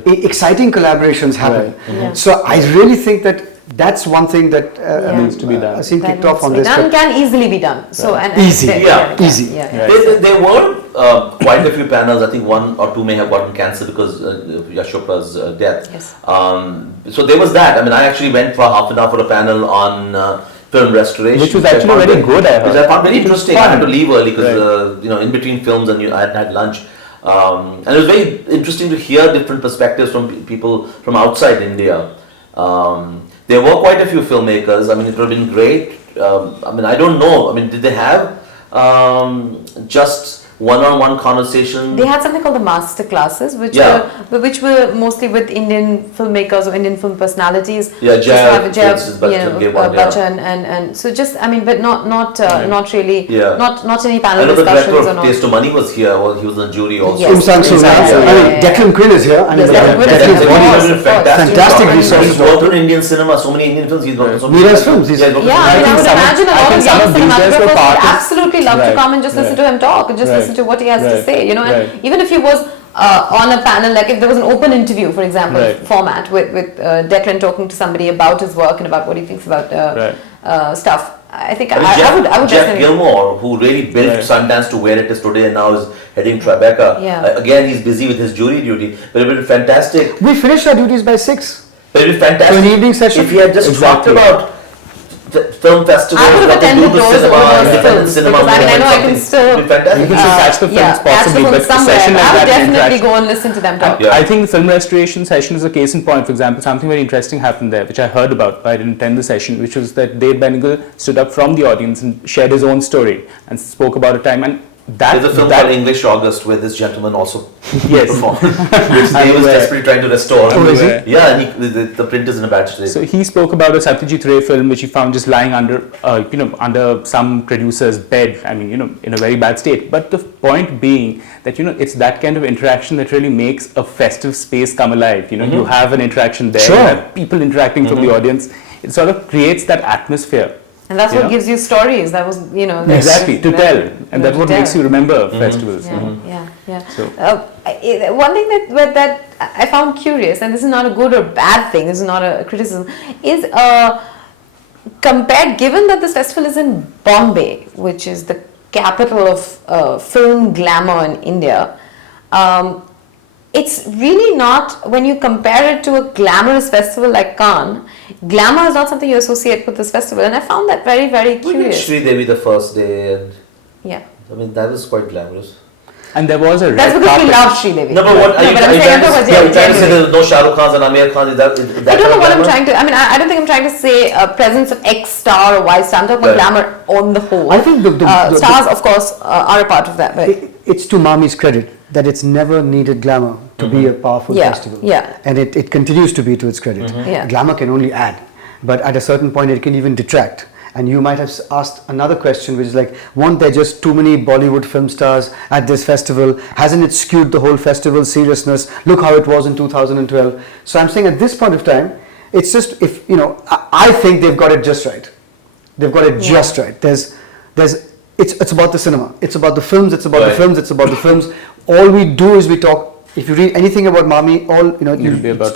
exciting collaborations happen. So I really think that that's one thing that needs to be done. Aseem kicked off on this. Done can easily be done. So easy. There were quite a few panels. I think 1 or 2 may have gotten cancelled because of Yash Chopra's death. So there was that. I actually went for half an hour for a panel on film restoration, which was actually very good. Which I found very interesting. I had to leave early because in between films and I had lunch. And it was very interesting to hear different perspectives from people from outside India. There were quite a few filmmakers. It would have been great. I don't know. Did they have just one-on-one conversation? They had something called the masterclasses, which were mostly with Indian filmmakers or Indian film personalities. Bachchan and so just but not really not any panel discussions. I know the director of Taste of Money was here. He was on the jury also. Declan Quinn is here. Declan is fantastic resource. He's worked on Indian cinema, so many Indian films. He's worked on so many films. I would imagine a lot of young cinematographers would absolutely love to come and just listen to him talk and just listen to what he has to say, and even if he was on a panel, like if there was an open interview, for example, format with Declan talking to somebody about his work and about what he thinks about stuff, I think I would Jeff definitely. Gilmore, who really built Sundance to where it is today and now is heading Tribeca. Again, he's busy with his jury duty, but it would be fantastic. We finished our duties by 6. But it would be fantastic. So an evening session. If he had just talked about film festivals, I would have attended those independent cinema, because I know I can still you can still catch the films possibly, but a session like I would that definitely go and listen to them talk. I think the film restoration session is a case in point. For example, something very interesting happened there, which I heard about, but I didn't attend the session, which was that Dave Bengal stood up from the audience and shared his own story and spoke about a time, and There's a film called English August where this gentleman also performed, which they was desperately trying to restore. Oh, is it? Yeah, and the print is in a bad state. So he spoke about a Satyajit Ray film which he found just lying under, under some producer's bed. I mean, in a very bad state. But the point being that it's that kind of interaction that really makes a festive space come alive. You have an interaction there. Sure. You have people interacting from the audience. It sort of creates that atmosphere. And that's what gives you stories. That was, exactly, to tell. And that's what makes you remember festivals. Yeah. So, one thing that I found curious, and this is not a good or bad thing, this is not a criticism, is given that this festival is in Bombay, which is the capital of film glamour in India, it's really not, when you compare it to a glamorous festival like Cannes, glamour is not something you associate with this festival, and I found that very, very curious. We did Sridevi the first day, and yeah, I mean that was quite glamorous. And there was a red That's because carpet. we love Sridevi. No, but what are you trying to say? There's no Shah Rukh Khans and Amir Khan. Is that I don't know what I'm trying to. I mean, I don't think I'm trying to say presence of X star or Y star. I'm talking about glamour on the whole. I think the stars, of course, are a part of that. But it's to Mami's credit that it's never needed glamour to be a powerful festival. Yeah. And it continues to be to its credit. Yeah. Glamour can only add, but at a certain point it can even detract. And you might have asked another question, which is like, weren't there just too many Bollywood film stars at this festival? Hasn't it skewed the whole festival's seriousness? Look how it was in 2012. So I'm saying at this point of time, it's just, I think they've got it just right. They've got it just right. It's about the cinema. It's about the films. It's about the films. It's about the films. All we do is we talk. If you read anything about Mami,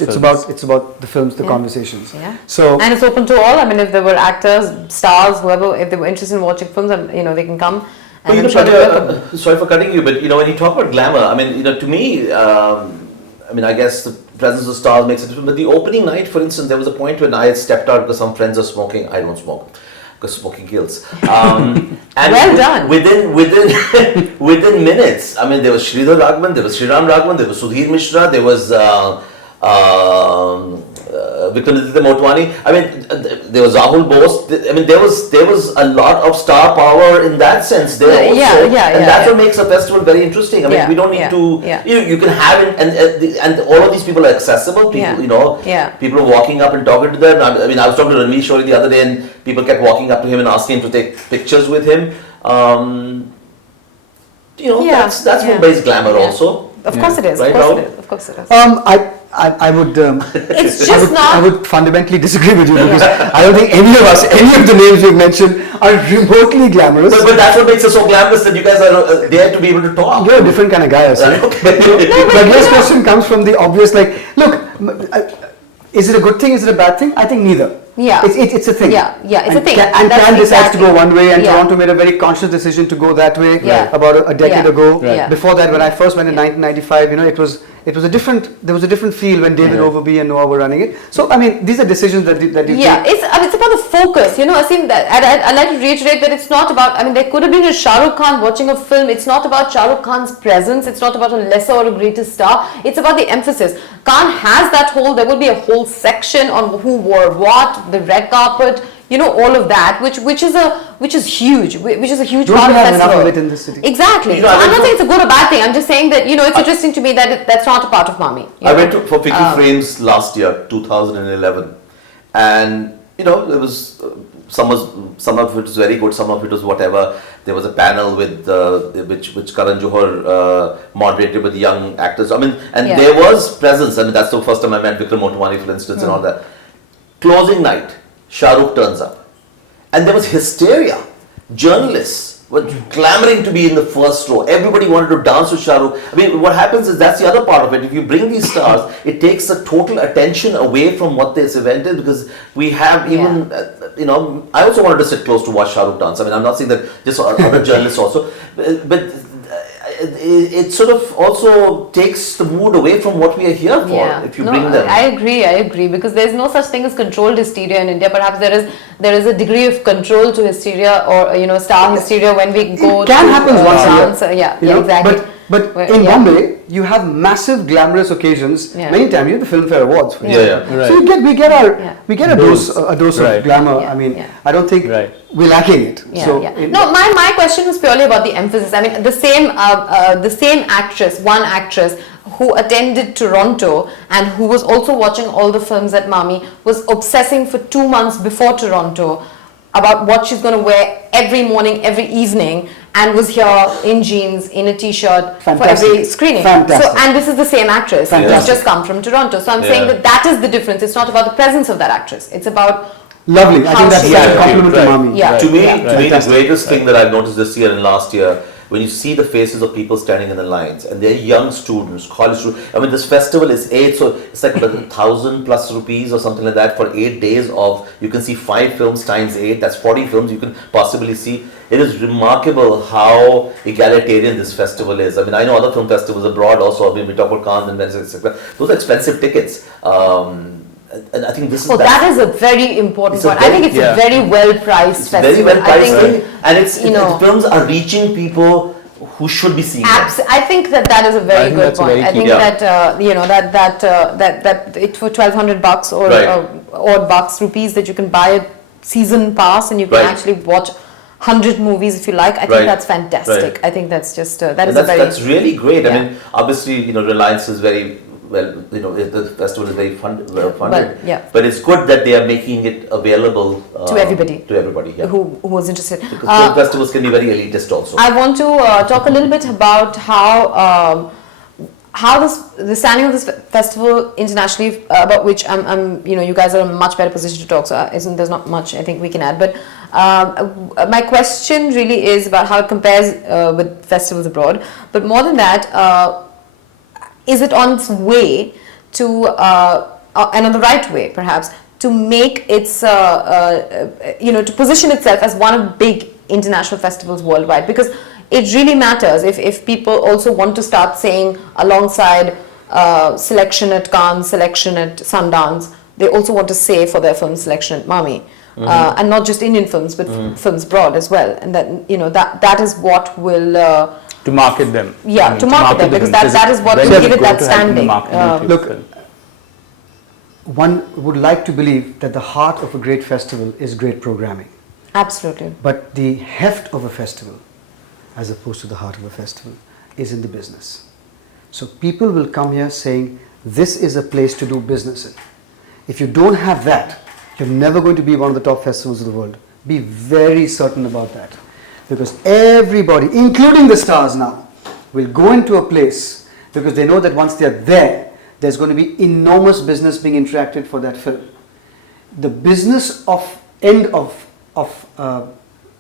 it's about the films, the conversations. Yeah. So and it's open to all. I mean, if there were actors, stars, whoever, if they were interested in watching films, and they can come. And sorry for cutting you, but when you talk about glamour, I mean, to me, I guess the presence of stars makes a difference. But the opening night, for instance, there was a point when I had stepped out because some friends are smoking. I don't smoke, because smoking kills. And well done. Within minutes, I mean, there was Sridhar Raghavan, there was Sriram Raghavan, there was Sudhir Mishra, there was Vikramaditya Motwani. I mean, there was Rahul Bose. I mean, there was a lot of star power in that sense there also. And that's what makes a festival very interesting. I mean, we don't need to. You can have it, and all of these people are accessible. People, people are walking up and talking to them. I mean, I was talking to Ranveer Shori the other day, and people kept walking up to him and asking him to take pictures with him. That's Mumbai's glamour also. Of course it is. Right, of course it is. I would. It's just I would fundamentally disagree with you because I don't think any of the names you've mentioned are remotely glamorous. But that's what makes it so glamorous, that you guys are there to be able to talk. You're a different kind of guy, Aseem. But your question comes from the obvious. Like, look, is it a good thing? Is it a bad thing? I think neither. Yeah, it's a thing. Yeah, it's a thing. And Cannes decides to go one way, and Toronto made a very conscious decision to go that way about a decade ago. Right. Before that, when I first went in 1995, it was a different feel when David Overby and Noah were running it. So I mean, these are decisions that you take. It's about the focus. Aseem, I'd like to reiterate that it's not about. I mean, there could have been a Shah Rukh Khan watching a film. It's not about Shah Rukh Khan's presence. It's not about a lesser or a greater star. It's about the emphasis. Cannes has that whole. There will be a whole section on who wore what, the red carpet. All of that, which is huge, which is a huge part of the festival. Enough of it in this city. Exactly. So I'm not saying it's a good or bad thing. I'm just saying that it's interesting to me that that's not a part of Mami. I went for 50 Frames last year, 2011, and it was some of it was very good, some of it was whatever. There was a panel with which Karan Johar moderated with young actors. I mean, and there was presence. I mean, that's the first time I met Vikram Motwani, for instance, and all that. Closing night. Shah Rukh turns up, and there was hysteria. Journalists were clamoring to be in the first row. Everybody wanted to dance with Shah Rukh. I mean, what happens is that's the other part of it. If you bring these stars, it takes the total attention away from what this event is, because we have even, I also wanted to sit close to watch Shah Rukh dance. I mean, I'm not saying that just other journalists also, but it sort of also takes the mood away from what we are here for, if you bring them. I agree, because there's no such thing as controlled hysteria in India. Perhaps there is a degree of control to hysteria, or star hysteria when we go. It can happen once a year. Exactly. But in Bombay, you have massive glamorous occasions. Many times, you have the Filmfare Awards. For Right. So we get a dose of glamour. I mean, I don't think we're lacking it. No, my question was purely about the emphasis. I mean, the same actress, one actress who attended Toronto and who was also watching all the films at Mami, was obsessing for 2 months before Toronto about what she's going to wear every morning, every evening, and was here in jeans, in a t-shirt for every screening. Fantastic. So, and this is the same actress who's just come from Toronto. So I'm saying that is the difference. It's not about the presence of that actress. It's about lovely. I think that's a compliment to Mami. To me, the greatest thing that I've noticed this year and last year, when you see the faces of people standing in the lines, and they're young students, college students. I mean, this festival is so it's like 1,000 plus rupees or something like that for 8 days of, you can see 5 films times 8, that's 40 films you can possibly see. It is remarkable how egalitarian this festival is. I mean, I know other film festivals abroad also, I mean, we talk about Cannes and Venice, etc. Those are expensive tickets. And I think this is that is a very important point. I think it's a very well priced festival. Very well priced, and it's the films are reaching people who should be seeing them. I think that is a very good point. I think that that it's for $1,200 or odd bucks, rupees, that you can buy a season pass and you can actually watch 100 movies if you like. I think that's fantastic. I think that's just that's really great. I mean, obviously, Reliance is very well, the festival is very well funded. But it's good that they are making it available to everybody. Who was interested. Because film festivals can be very elitist also. I want to talk a little bit about how the standing of this festival internationally, about which you guys are in a much better position to talk. So there's not much I think we can add. But my question really is about how it compares with festivals abroad. But more than that. Is it on its way to, and on the right way perhaps, to make its, to position itself as one of big international festivals worldwide? Because it really matters if people also want to start saying alongside selection at Cannes, selection at Sundance, they also want to say for their film selection at Mami. And not just Indian films, but films abroad as well. And that is what will... to market them. To market them, because that is what will give it that standing. Look, one would like to believe that the heart of a great festival is great programming. Absolutely. But the heft of a festival, as opposed to the heart of a festival, is in the business. So people will come here saying, this is a place to do business in. If you don't have that, you're never going to be one of the top festivals of the world. Be very certain about that. Because everybody, including the stars now, will go into a place because they know that once they're there, there's going to be enormous business being interacted for that film. The business of end of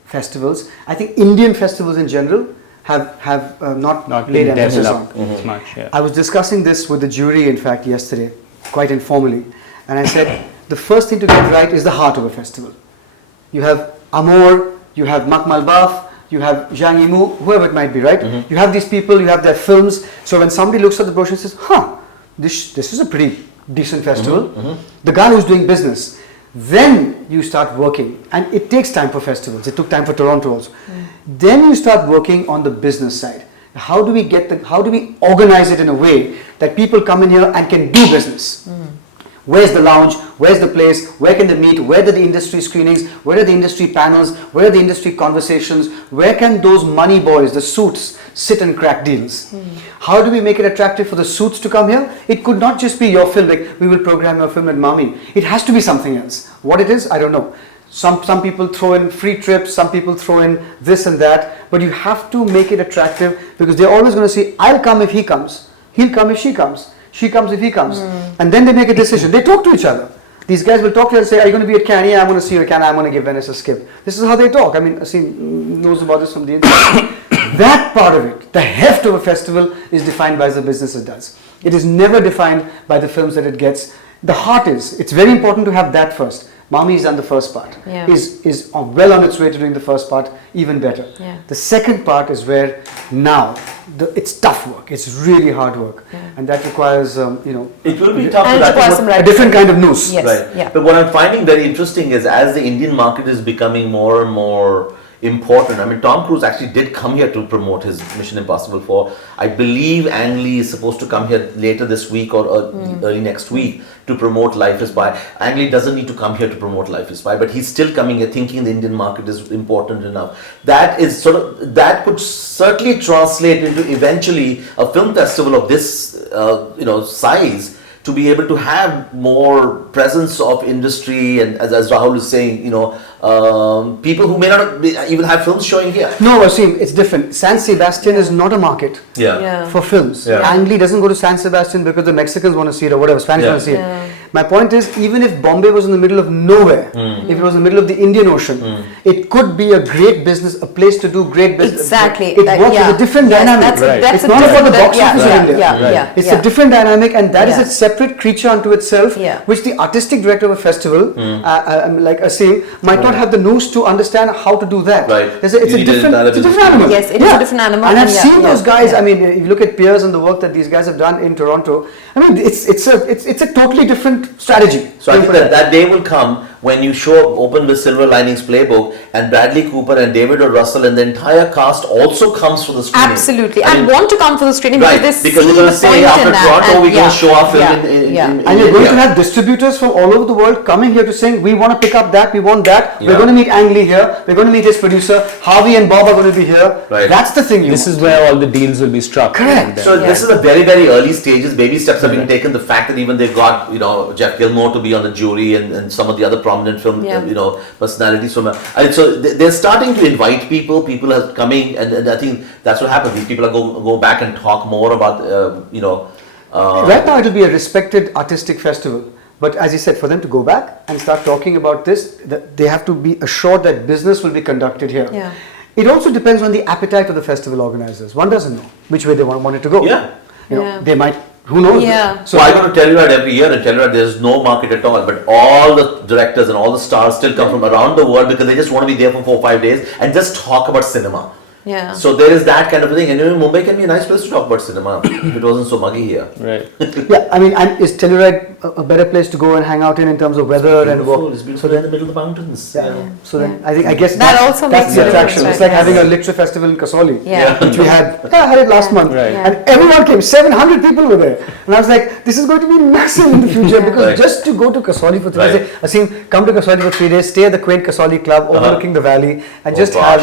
festivals, I think Indian festivals in general have not laid emphasis on. Much, I was discussing this with the jury, in fact, yesterday, quite informally, and I said the first thing to get right is the heart of a festival. You have Amor, you have Makmal Baf, you have Zhang Yimou, whoever it might be, right? You have these people, you have their films. So when somebody looks at the brochure and says, this is a pretty decent festival, the guy who's doing business, then you start working. And it takes time for festivals. It took time for Toronto also. Then you start working on the business side. How do we organize it in a way that people come in here and can do business? Where's the lounge? Where's the place? Where can they meet? Where are the industry screenings? Where are the industry panels? Where are the industry conversations? Where can those money boys, the suits, sit and crack deals? How do we make it attractive for the suits to come here? It could not just be your film, like we will program your film at Mami. It has to be something else. What it is, I don't know. Some people throw in free trips, some people throw in this and that, but you have to make it attractive because they're always going to say, I'll come if he comes, he'll come if she comes. She comes if he comes. And then they make a decision. They talk to each other. These guys will talk to you and say, are you going to be at Cannes? Yeah, I'm going to see you at Cannes. I'm going to give Venice a skip. This is how they talk. I mean, Aseem knows about this from the inside. That part of it, the heft of a festival, is defined by the business it does. It is never defined by the films that it gets. The heart is. It's very important to have that first. Mami has done the first part. Is well on its way to doing the first part even better. The second part is where now it's tough work. It's really hard work, and that requires it will be tough. A different kind of noose. But what I'm finding very interesting is as the Indian market is becoming more and more important. I mean, Tom Cruise actually did come here to promote his Mission Impossible 4. I believe Ang Lee is supposed to come here later this week or early next week to promote Life is Pi. Ang Lee doesn't need to come here to promote Life is Pi, but he's still coming here thinking the Indian market is important enough. That could certainly translate into eventually a film festival of this size, to be able to have more presence of industry, and as Rahul is saying, people who may not even have films showing here. No, Aseem, it's different. San Sebastian is not a market for films. Ang Lee doesn't go to San Sebastian because the Mexicans want to see it or whatever, Spanish want to see it. My point is, even if Bombay was in the middle of nowhere, if it was in the middle of the Indian Ocean, it could be a great business, a place to do great business. Exactly. It works with a different dynamic. It's not about the box office in India. It's a different dynamic, and that is a separate creature unto itself, which the artistic director of a festival, like Aseem, might not have the nose to understand how to do that. Right. It's a different animal. Yes, it is a different animal. And I've seen those guys. I mean, if you look at Piers and the work that these guys have done in Toronto, I mean, it's a totally different strategy. So I think that day will come when you open with Silver Linings Playbook, and Bradley Cooper and David O. Russell and the entire cast also comes for the screening. Absolutely, and want to come for the screening because they're going to say after Toronto we're going to show our film in and you're going to have distributors from all over the world coming here to saying, we want to pick up that, we want that. We're going to meet Ang Lee here, we're going to meet his producer, Harvey and Bob are going to be here. That's the thing. This is where all the deals will be struck. Correct. So this is a very, very early stages. Baby steps have been taken. The fact that even they've got Jeff Gilmore to be on the jury, and some of the other prominent film personalities from. So they're starting to invite people. People are coming, and I think that's what happens. These people are go back and talk more about right now, it will be a respected artistic festival. But as you said, for them to go back and start talking about this, they have to be assured that business will be conducted here. Yeah. It also depends on the appetite of the festival organizers. One doesn't know which way they want it to go. They might. Who knows? So I go to Telluride every year, and Telluride there's no market at all, but all the directors and all the stars still come from around the world because they just want to be there for 4 or 5 days and just talk about cinema. So there is that kind of a thing, and Mumbai can be a nice place to talk about cinema if it wasn't so muggy here. Right. I mean, and is Telluride a better place to go and hang out in terms of weather and work? It's beautiful in the middle of the mountains. So then I guess that also that's makes the a attraction. difference, It's like having a literature festival in Kasoli, which we had. I had it last month, and everyone came. 700 people were there, and I was like, this is going to be massive in the future because just to go to Kasoli for 3 days, Aseem, come to Kasoli for 3 days, stay at the quaint Kasoli club overlooking the valley, and just have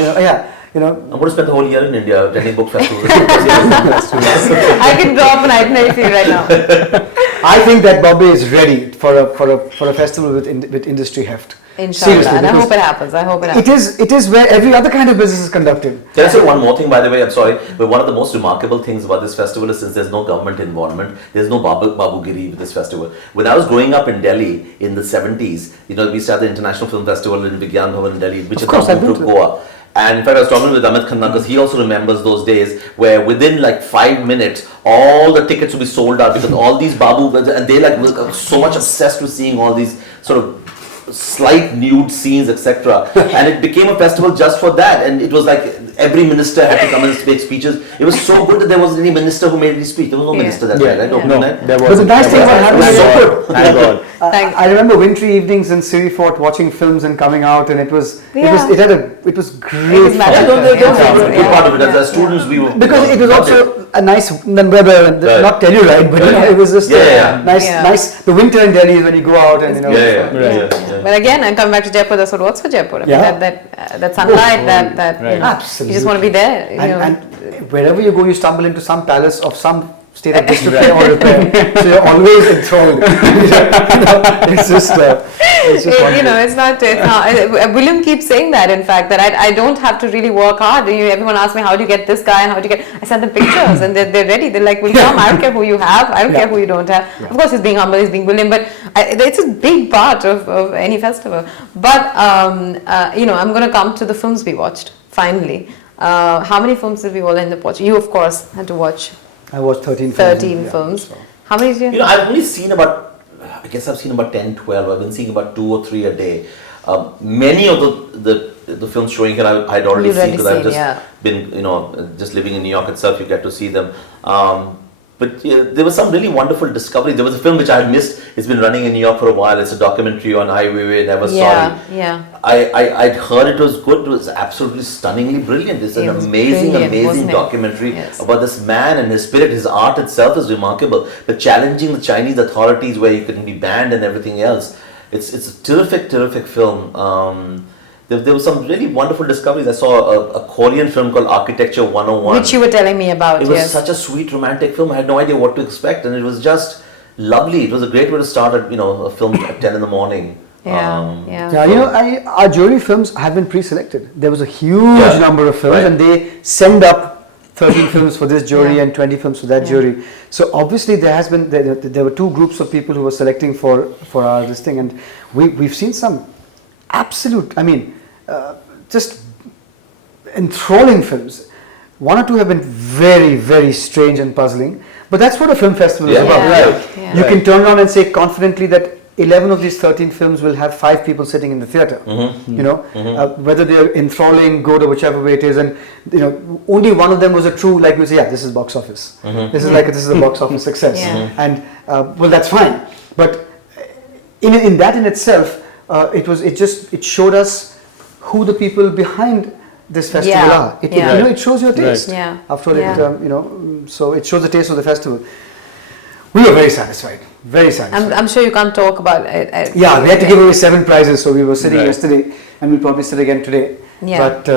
I'm going to spend the whole year in India attending book festivals. I can draw up an itinerary for you right now. I think that Bombay is ready for a festival with industry heft. Inshallah, and I hope it happens. It is where every other kind of business is conducted. Can I say one more thing, by the way? I'm sorry, but one of the most remarkable things about this festival is since there's no government involvement, there's no babugiri with this festival. When I was growing up in Delhi in the 70s, we used to have the International Film Festival in Vigyan Bhavan in Delhi, which is now moved to Goa. And in fact, I was talking with Amit Khanna because he also remembers those days where within like 5 minutes, all the tickets would be sold out because all these babu, and they were so much obsessed with seeing all these sort of slight nude scenes, etc. And it became a festival just for that. And it was like every minister had to come and make speeches. It was so good that there wasn't any minister who made any speech. There was no minister that night, right? No, there was. But the nice thing about having it was so good. Thank God. I remember wintry evenings in Siri Fort watching films and coming out, and it was great. It was a good part of it. As students, we were because it was also a nice weather, and not Telluride, but it was just nice. The winter in Delhi is when you go out and But again, I come back to Jaipur. That's what works for Jaipur. I mean, that sunlight, absolutely. You just want to be there. And wherever you go, you stumble into some palace of some state of disrepair or repair. So you're always enthralled. It's just it's not. William keeps saying that. In fact, that I don't have to really work hard. Everyone asks me, how do you get this guy? And how do you get? I send them pictures, and they're ready. They're like, "Well, come. I don't care who you have. I don't care who you don't have." Of course, he's being humble. He's being William, but it's a big part of any festival. But I'm going to come to the films we watched. Finally, how many films did we all end up watching? You, of course, had to watch. I watched 13 films. How many did you? I've only seen about, I guess I've seen about 10, 12. I've been seeing about 2 or 3 a day. Many of the films showing here I'd already seen because I've just been, just living in New York itself, you get to see them. But there was some really wonderful discovery. There was a film which I had missed. It's been running in New York for a while. It's a documentary on Ai Weiwei, Never Sorry. Yeah. I'd heard it was good. It was absolutely stunningly brilliant. It's an amazing documentary about this man and his spirit. His art itself is remarkable. But challenging the Chinese authorities where you can be banned and everything else. It's a terrific film. There were some really wonderful discoveries. I saw a Korean film called Architecture 101. Which you were telling me about, It was such a sweet romantic film. I had no idea what to expect, and it was just lovely. It was a great way to start a film at 10 in the morning. Our jury films have been pre-selected. There was a huge number of films, and they send up 13 films for this jury and 20 films for that jury. So obviously there were two groups of people who were selecting for this thing, and we've seen some absolute, just enthralling films. One or two have been very, very strange and puzzling, but that's what a film festival is about. You can turn around and say confidently that 11 of these 13 films will have 5 people sitting in the theatre. Whether they're enthralling, good, or whichever way it is, and only one of them was a true, like we say, this is box office. This is a box office success, and well, that's fine. But in that in itself, it showed us who the people behind this festival are. It shows your taste. After it, so it shows the taste of the festival. We were very satisfied. Very satisfied. I'm sure you can't talk about it. We had to give away 7 prizes, so we were sitting yesterday, and we'll probably sit again today. But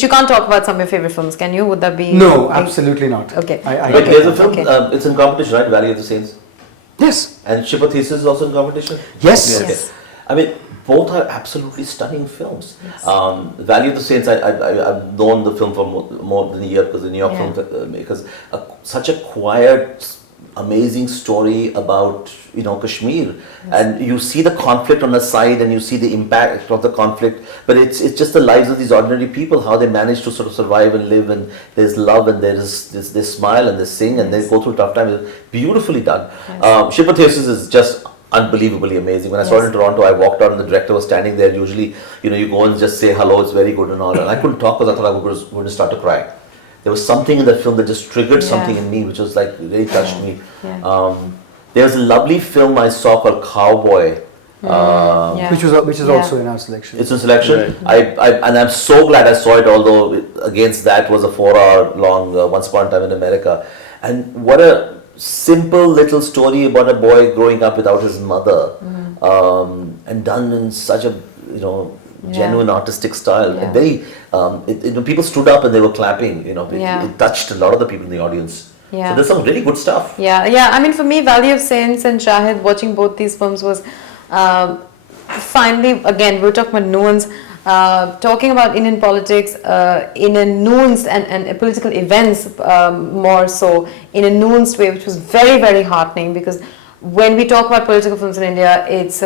you can't talk about some of your favorite films, can you? Would that be? No, absolutely not. Okay. But there's a film. It's in competition, right? Valley of the Saints. Yes. And Ship of Theseus is also in competition? Yes. Both are absolutely stunning films. Valley of the Saints, I've known the film for more than a year because the New York filmmakers, such a quiet, amazing story about Kashmir, and you see the conflict on the side and you see the impact of the conflict, but it's just the lives of these ordinary people, how they manage to sort of survive and live, and there's love and they smile and they sing and they go through tough times. It's beautifully done. Ship of Theseus is just unbelievably amazing. When I saw it in Toronto, I walked out and the director was standing there. Usually, you go and just say hello, it's very good and all, and I couldn't talk because I thought I was going to start to cry. There was something in that film that just triggered something in me, which was like really touched me. There was a lovely film I saw called Cowboy, which is also in our selection. It's in selection. And I'm so glad I saw it. Although against that was a 4-hour long Once Upon a Time in America, and what a simple little story about a boy growing up without his mother, and done in such a genuine artistic style, and very people stood up and they were clapping. It touched a lot of the people in the audience. So there's some really good stuff. For me, Valley of Saints and Shahid, watching both these films was finally, again, we're talking about nuance, talking about Indian politics in a nuanced and political events more so in a nuanced way, which was very, very heartening, because when we talk about political films in India, it's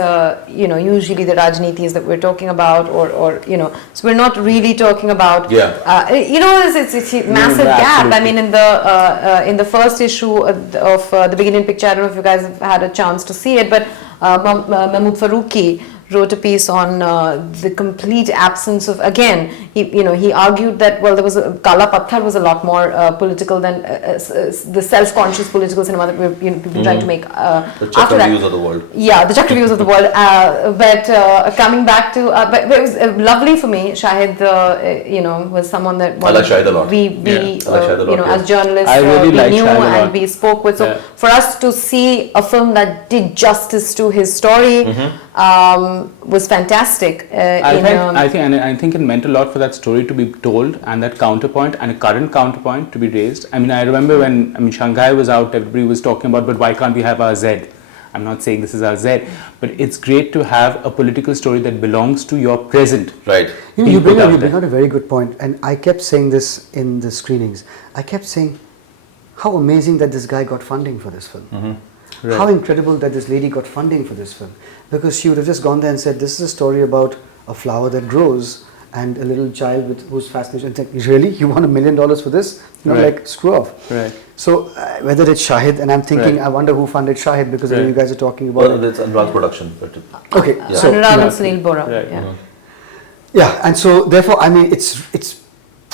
usually the Rajnitis that we're talking about, or so we're not really talking about it's a massive gap. In the first issue of the Beginning Picture, I don't know if you guys have had a chance to see it, but Mahmood Farooqi wrote a piece on the complete absence of, again, he argued that, well, there was Kala Patthar was a lot more political than the self-conscious political cinema that we've been trying to make the Chakravyus of the world. Yeah, the Chakravyus of the world. But coming back to, but it was lovely for me. Shahid, was someone that I like Shahid a lot. As journalists, really we knew Shahid and we spoke with. So for us to see a film that did justice to his story was fantastic. I think it meant a lot for that story to be told, and that counterpoint and a current counterpoint to be raised. I remember when Shanghai was out, everybody was talking about, but why can't we have our Z? I'm not saying this is our Z, but it's great to have a political story that belongs to your present. Right. You bring out a very good point, and I kept saying this in the screenings. I kept saying how amazing that this guy got funding for this film. Right. How incredible that this lady got funding for this film, because she would have just gone there and said, this is a story about a flower that grows and a little child who's fascinated, and think, really, you want $1 million for this? Screw off. Right. So whether it's Shahid, and I'm thinking, I wonder who funded Shahid, because you guys are talking about it. It's Anurag's production. Okay. So Anurag and Sunil Bora. And so therefore, it's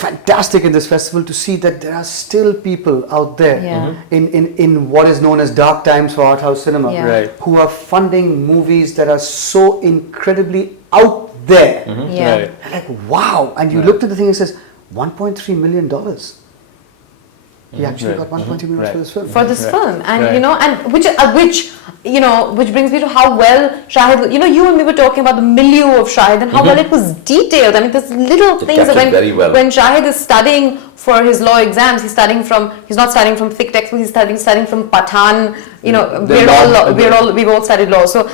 fantastic in this festival to see that there are still people out there in what is known as dark times for art house cinema who are funding movies that are so incredibly out there. Like, wow. And you looked at the thing and says, $1.3 million. He actually got 1.2 million for this film. For this film, and you know, and which brings me to how well Shahid. You know, you and me were talking about the milieu of Shahid and how well it was detailed. I mean, there's little things that when Shahid is studying for his law exams, he's not studying from thick textbooks. He's studying from Pathan. You know, we've all studied law, so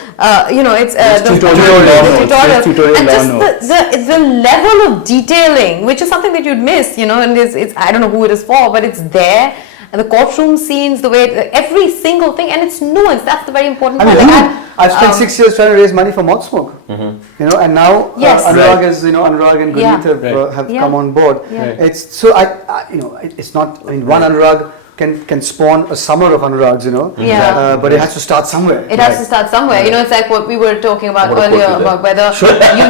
you know, it's the tutorial and just the level of detailing, which is something that you'd miss. You know, and it's I don't know who it is for, but it's there. And the courtroom scenes, the way every single thing, and it's nuanced. That's the very important part. I've spent 6 years trying to raise money for Moth Smoke. You know, and now Anurag is, Anurag and Guneet have come on board. It's so it's not. I mean, one Anurag can spawn a summer of Anurags, but it has to start somewhere. It has to start somewhere. You know, it's like what we were talking about earlier about whether you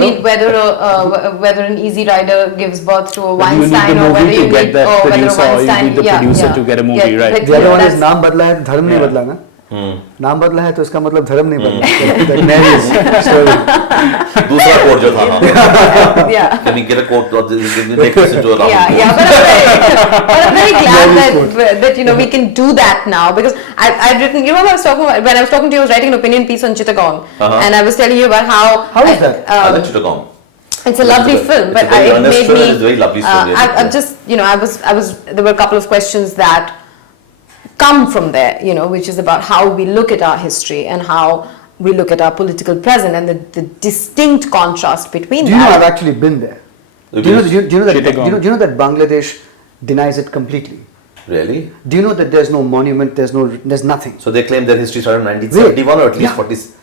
need whether an Easy Rider gives birth to a Weinstein or whether you need the producer to get a movie, right? The other one is naam badla hai, dharm nahi badla na. नाम बदला है तो इसका मतलब धर्म नहीं बदला. दूसरा कोड जो था can we get a quote or take this into account? But I'm very glad that we can do that now, because I've written, when I was talking to you, I was writing an opinion piece on Chittagong, and I was telling you about how is that? I like Chittagong. It's a lovely film, but it made me. It's a very lovely story. I've just, there were a couple of questions that come from there, which is about how we look at our history and how we look at our political present and the distinct contrast between that. Do you know I've actually been there? Do you know that Bangladesh denies it completely? Really? Do you know that there's no monument, there's nothing? So they claim their history started in 1971 or at least 40s?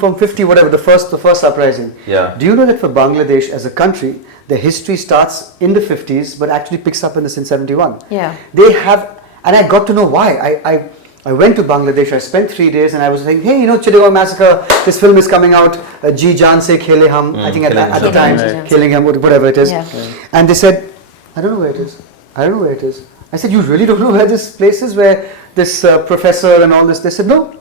From 50, whatever, the first uprising. Yeah. Do you know that for Bangladesh as a country, the history starts in the 50s but actually picks up in 71? Yeah. They have. And I got to know why. I went to Bangladesh, I spent 3 days, and I was saying, hey, Chittagong Massacre, this film is coming out, Ji Jaan Se Khele Hum, I think at the time, Kheling Hum, whatever it is. Yeah. And they said, I don't know where it is. I said, you really don't know where this place is, where this professor and all this? They said, no.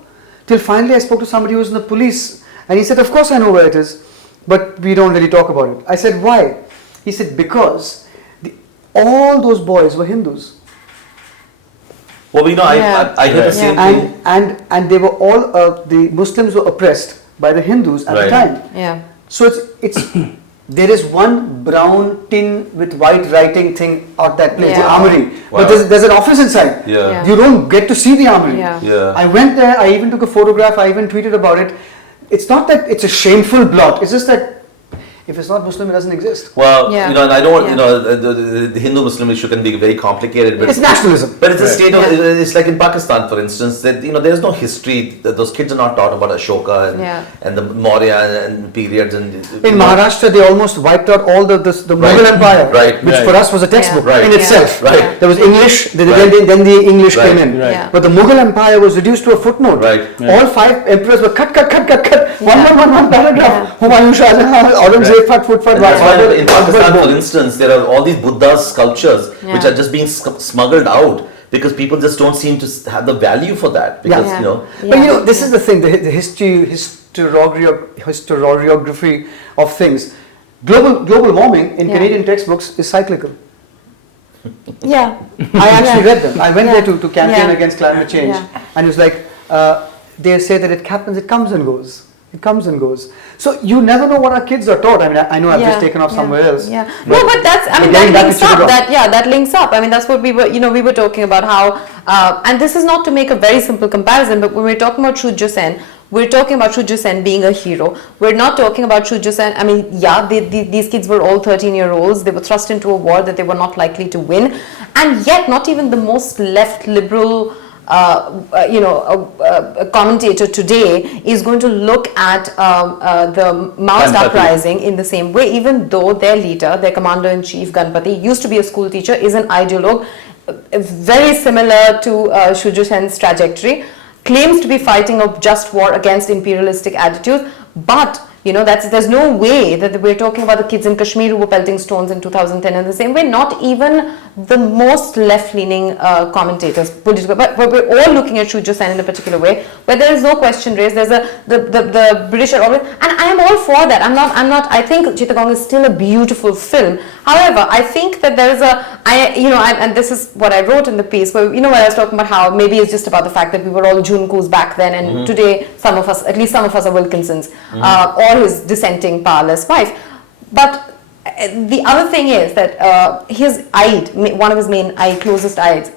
Till finally I spoke to somebody who was in the police, and he said, of course I know where it is, but we don't really talk about it. I said, why? He said, because all those boys were Hindus. Well, I heard the same thing. And they were all, the Muslims were oppressed by the Hindus at the time. Yeah. So it's there is one brown tin with white writing thing at that place, the armory. Wow. But there's an office inside. Yeah. You don't get to see the armory. Yeah. I went there, I even took a photograph, I even tweeted about it. It's not that it's a shameful blot, it's just that if it's not Muslim, it doesn't exist. Well, and I don't, the Hindu-Muslim issue can be very complicated. But it's nationalism. But it's a state of, it's like in Pakistan, for instance, that, there's no history, those kids are not taught about Ashoka and the Maurya and periods. And in Maharashtra, they almost wiped out all the Mughal Empire, which for us was a textbook in itself. Right. There was English, then the English came in. But the Mughal Empire was reduced to a footnote. All 5 emperors were cut. One paragraph. Humayun, Shah Jahan, Aurangzeb. That's why in Pakistan, for instance, there are all these Buddha's sculptures which are just being smuggled out because people just don't seem to have the value for that. Because, But this is the thing, the historiography of things. Global warming in Canadian textbooks is cyclical. Yeah. I actually read them. I went there to campaign against climate change, and it was like they say that it happens, it comes and goes. It comes and goes. So you never know what our kids are taught. I mean, I know I've just taken off somewhere else. Yeah. No, but that's, I mean, that links up. That links up. I mean, that's what we were talking about how, and this is not to make a very simple comparison, but when we're talking about Shujjo Sen, we're talking about Shujjo Sen being a hero. We're not talking about Shujjo Sen. I mean, these kids were all 13-year-olds. They were thrust into a war that they were not likely to win. And yet, not even the most left liberal a commentator today is going to look at the Maoist uprising in the same way, even though their leader, their commander-in-chief, Ganpati, used to be a school teacher, is an ideologue, very similar to Shujjo Sen's trajectory, claims to be fighting a just war against imperialistic attitudes, but there's no way that we're talking about the kids in Kashmir who were pelting stones in 2010 in the same way. Not even the most left-leaning commentators, political, but we're all looking at Shuja Sen in a particular way, where there is no question raised. There's the British are always, and I am all for that. I'm not. I think Chittagong is still a beautiful film. However, I think that there is and this is what I wrote in the piece, where where I was talking about how maybe it's just about the fact that we were all Junkus back then, and today at least some of us are Wilkinsons, or his dissenting powerless wife. But the other thing is that his Aid, one of his main closest Aids,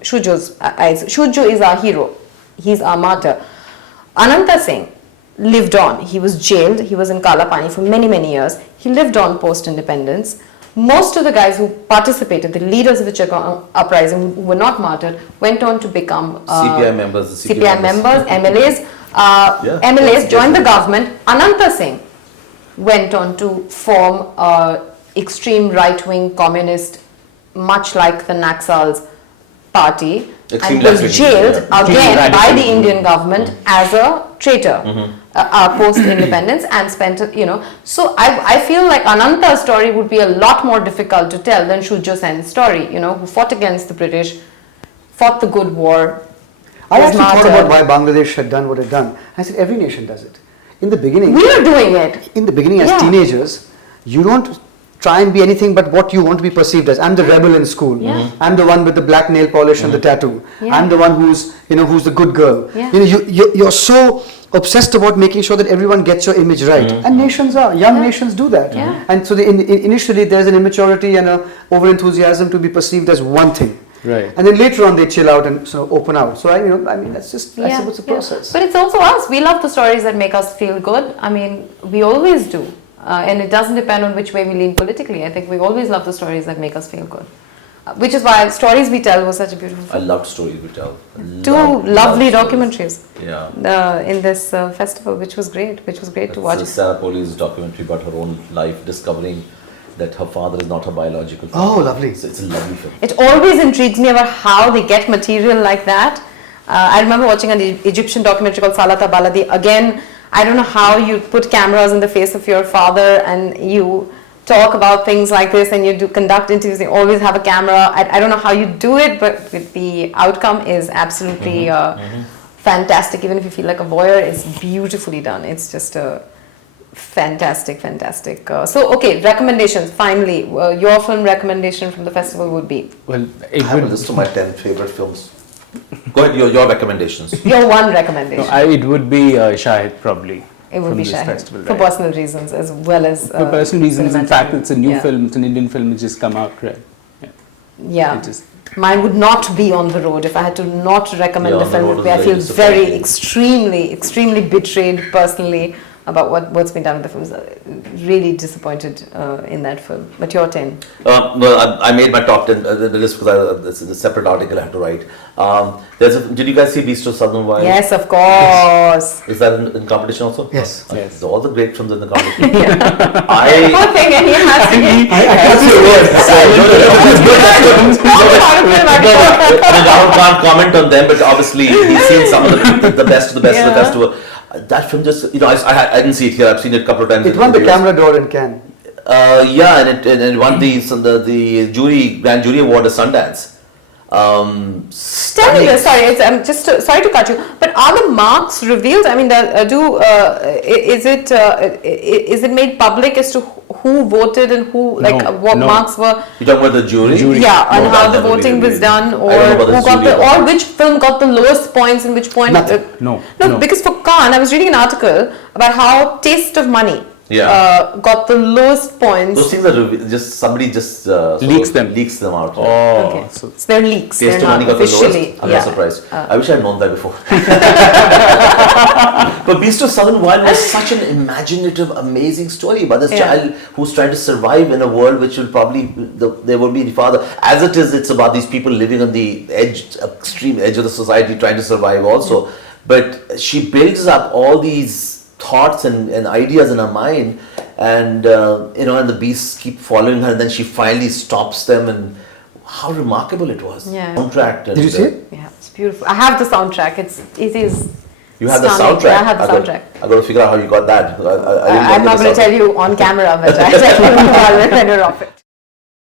Shujo's Aids, Shujo is our hero. He's our martyr. Ananta Singh lived on. He was jailed. He was in Kala Pani for many, many years. He lived on post-independence. Most of the guys who participated, the leaders of the Chittagong uprising who were not martyred, went on to become CPI members, MLAs. MLAs joined the government. Ananta Singh went on to form extreme right-wing communist, much like the Naxals party, and was jailed again by the Indian government as a traitor post-independence, and spent, So I feel like Ananta's story would be a lot more difficult to tell than Shujo Sen's story, who fought against the British, fought the good war. I actually thought about why Bangladesh had done what it had done. I said every nation does it. In the beginning, we are doing it. In the beginning, as teenagers, you don't try and be anything but what you want to be perceived as. I'm the rebel in school. I'm the one with the black nail polish and the tattoo. I'm the one who's the good girl. You're so obsessed about making sure that everyone gets your image right. And nations young nations do that. And so initially there's an immaturity and a over enthusiasm to be perceived as one thing. Right. And then later on they chill out and sort of open out. So that's just I suppose the process. But it's also us. We love the stories that make us feel good. We always do. And it doesn't depend on which way we lean politically. I think we always love the stories that make us feel good. Which is why Stories We Tell was such a beautiful film. I loved Stories We Tell. Two lovely documentaries. Yeah. In this festival, which was great to watch. It's Sarah Polley's documentary about her own life, discovering that her father is not her biological father. Oh, lovely. So it's a lovely film. It always intrigues me about how they get material like that. I remember watching an Egyptian documentary called Salata Baladi. Again, I don't know how you put cameras in the face of your father and you talk about things like this, and you do conduct interviews, you always have a camera. I don't know how you do it, but the outcome is absolutely fantastic. Even if you feel like a voyeur, it's beautifully done. It's just a fantastic. So, okay, recommendations. Finally, your film recommendation from the festival would be? Well, I have a list of my 10 favorite films. Go ahead, your recommendations. Your one recommendation. No, it would be Shahid, probably. It would be Shahid, for personal reasons as well as for personal reasons. In fact, it's a new film. It's an Indian film. It's just come out, right? Mine would not be On the Road. If I had to not recommend a film, I feel very extremely betrayed personally about what's been done with the film. Really disappointed in that film. But your 10. Well, I made my top 10 the list because it's a separate article I had to write. Did you guys see Beast of Southern Wild? Yes, of course. Is that in competition also? Yes. Yes. So all the great films in the competition. Poor thing, and he has to be. Rahul can't comment on them, but obviously he's seen some of the best of the festival. That film just, I didn't see it here. I've seen it a couple of times. It won the Camera d'Or in Cannes. And it won the Grand Jury Award at Sundance. Tell me this, sorry, I'm just sorry to cut you, but are the marks revealed? I mean, is it made public as to who voted and who, what marks were? You're talking about the jury? Yeah, and how the voting was done, or which film got the lowest points and which point? No, because for Cannes, I was reading an article about how Taste of Money got the lowest points. Those things are somebody leaks them out. Oh, okay. So they're leaks. Taste they're of Money got the lowest. I'm not surprised. I wish I had known that before. But Beast of Southern Wild was such an imaginative, amazing story about this child who's trying to survive in a world which will probably there won't be any father. As it is, it's about these people living on the extreme edge of the society, trying to survive also. But she builds up all these thoughts and ideas in her mind, and and the beasts keep following her, and then she finally stops them, and how remarkable it was. Yeah. Soundtrack. Did you see it? Yeah, it's beautiful. I have the soundtrack. It is You had the Stunning. soundtrack. Yeah, I had the soundtrack. I got to figure out how you got that. I'm not going to tell you on camera, but I tell you when you're off it.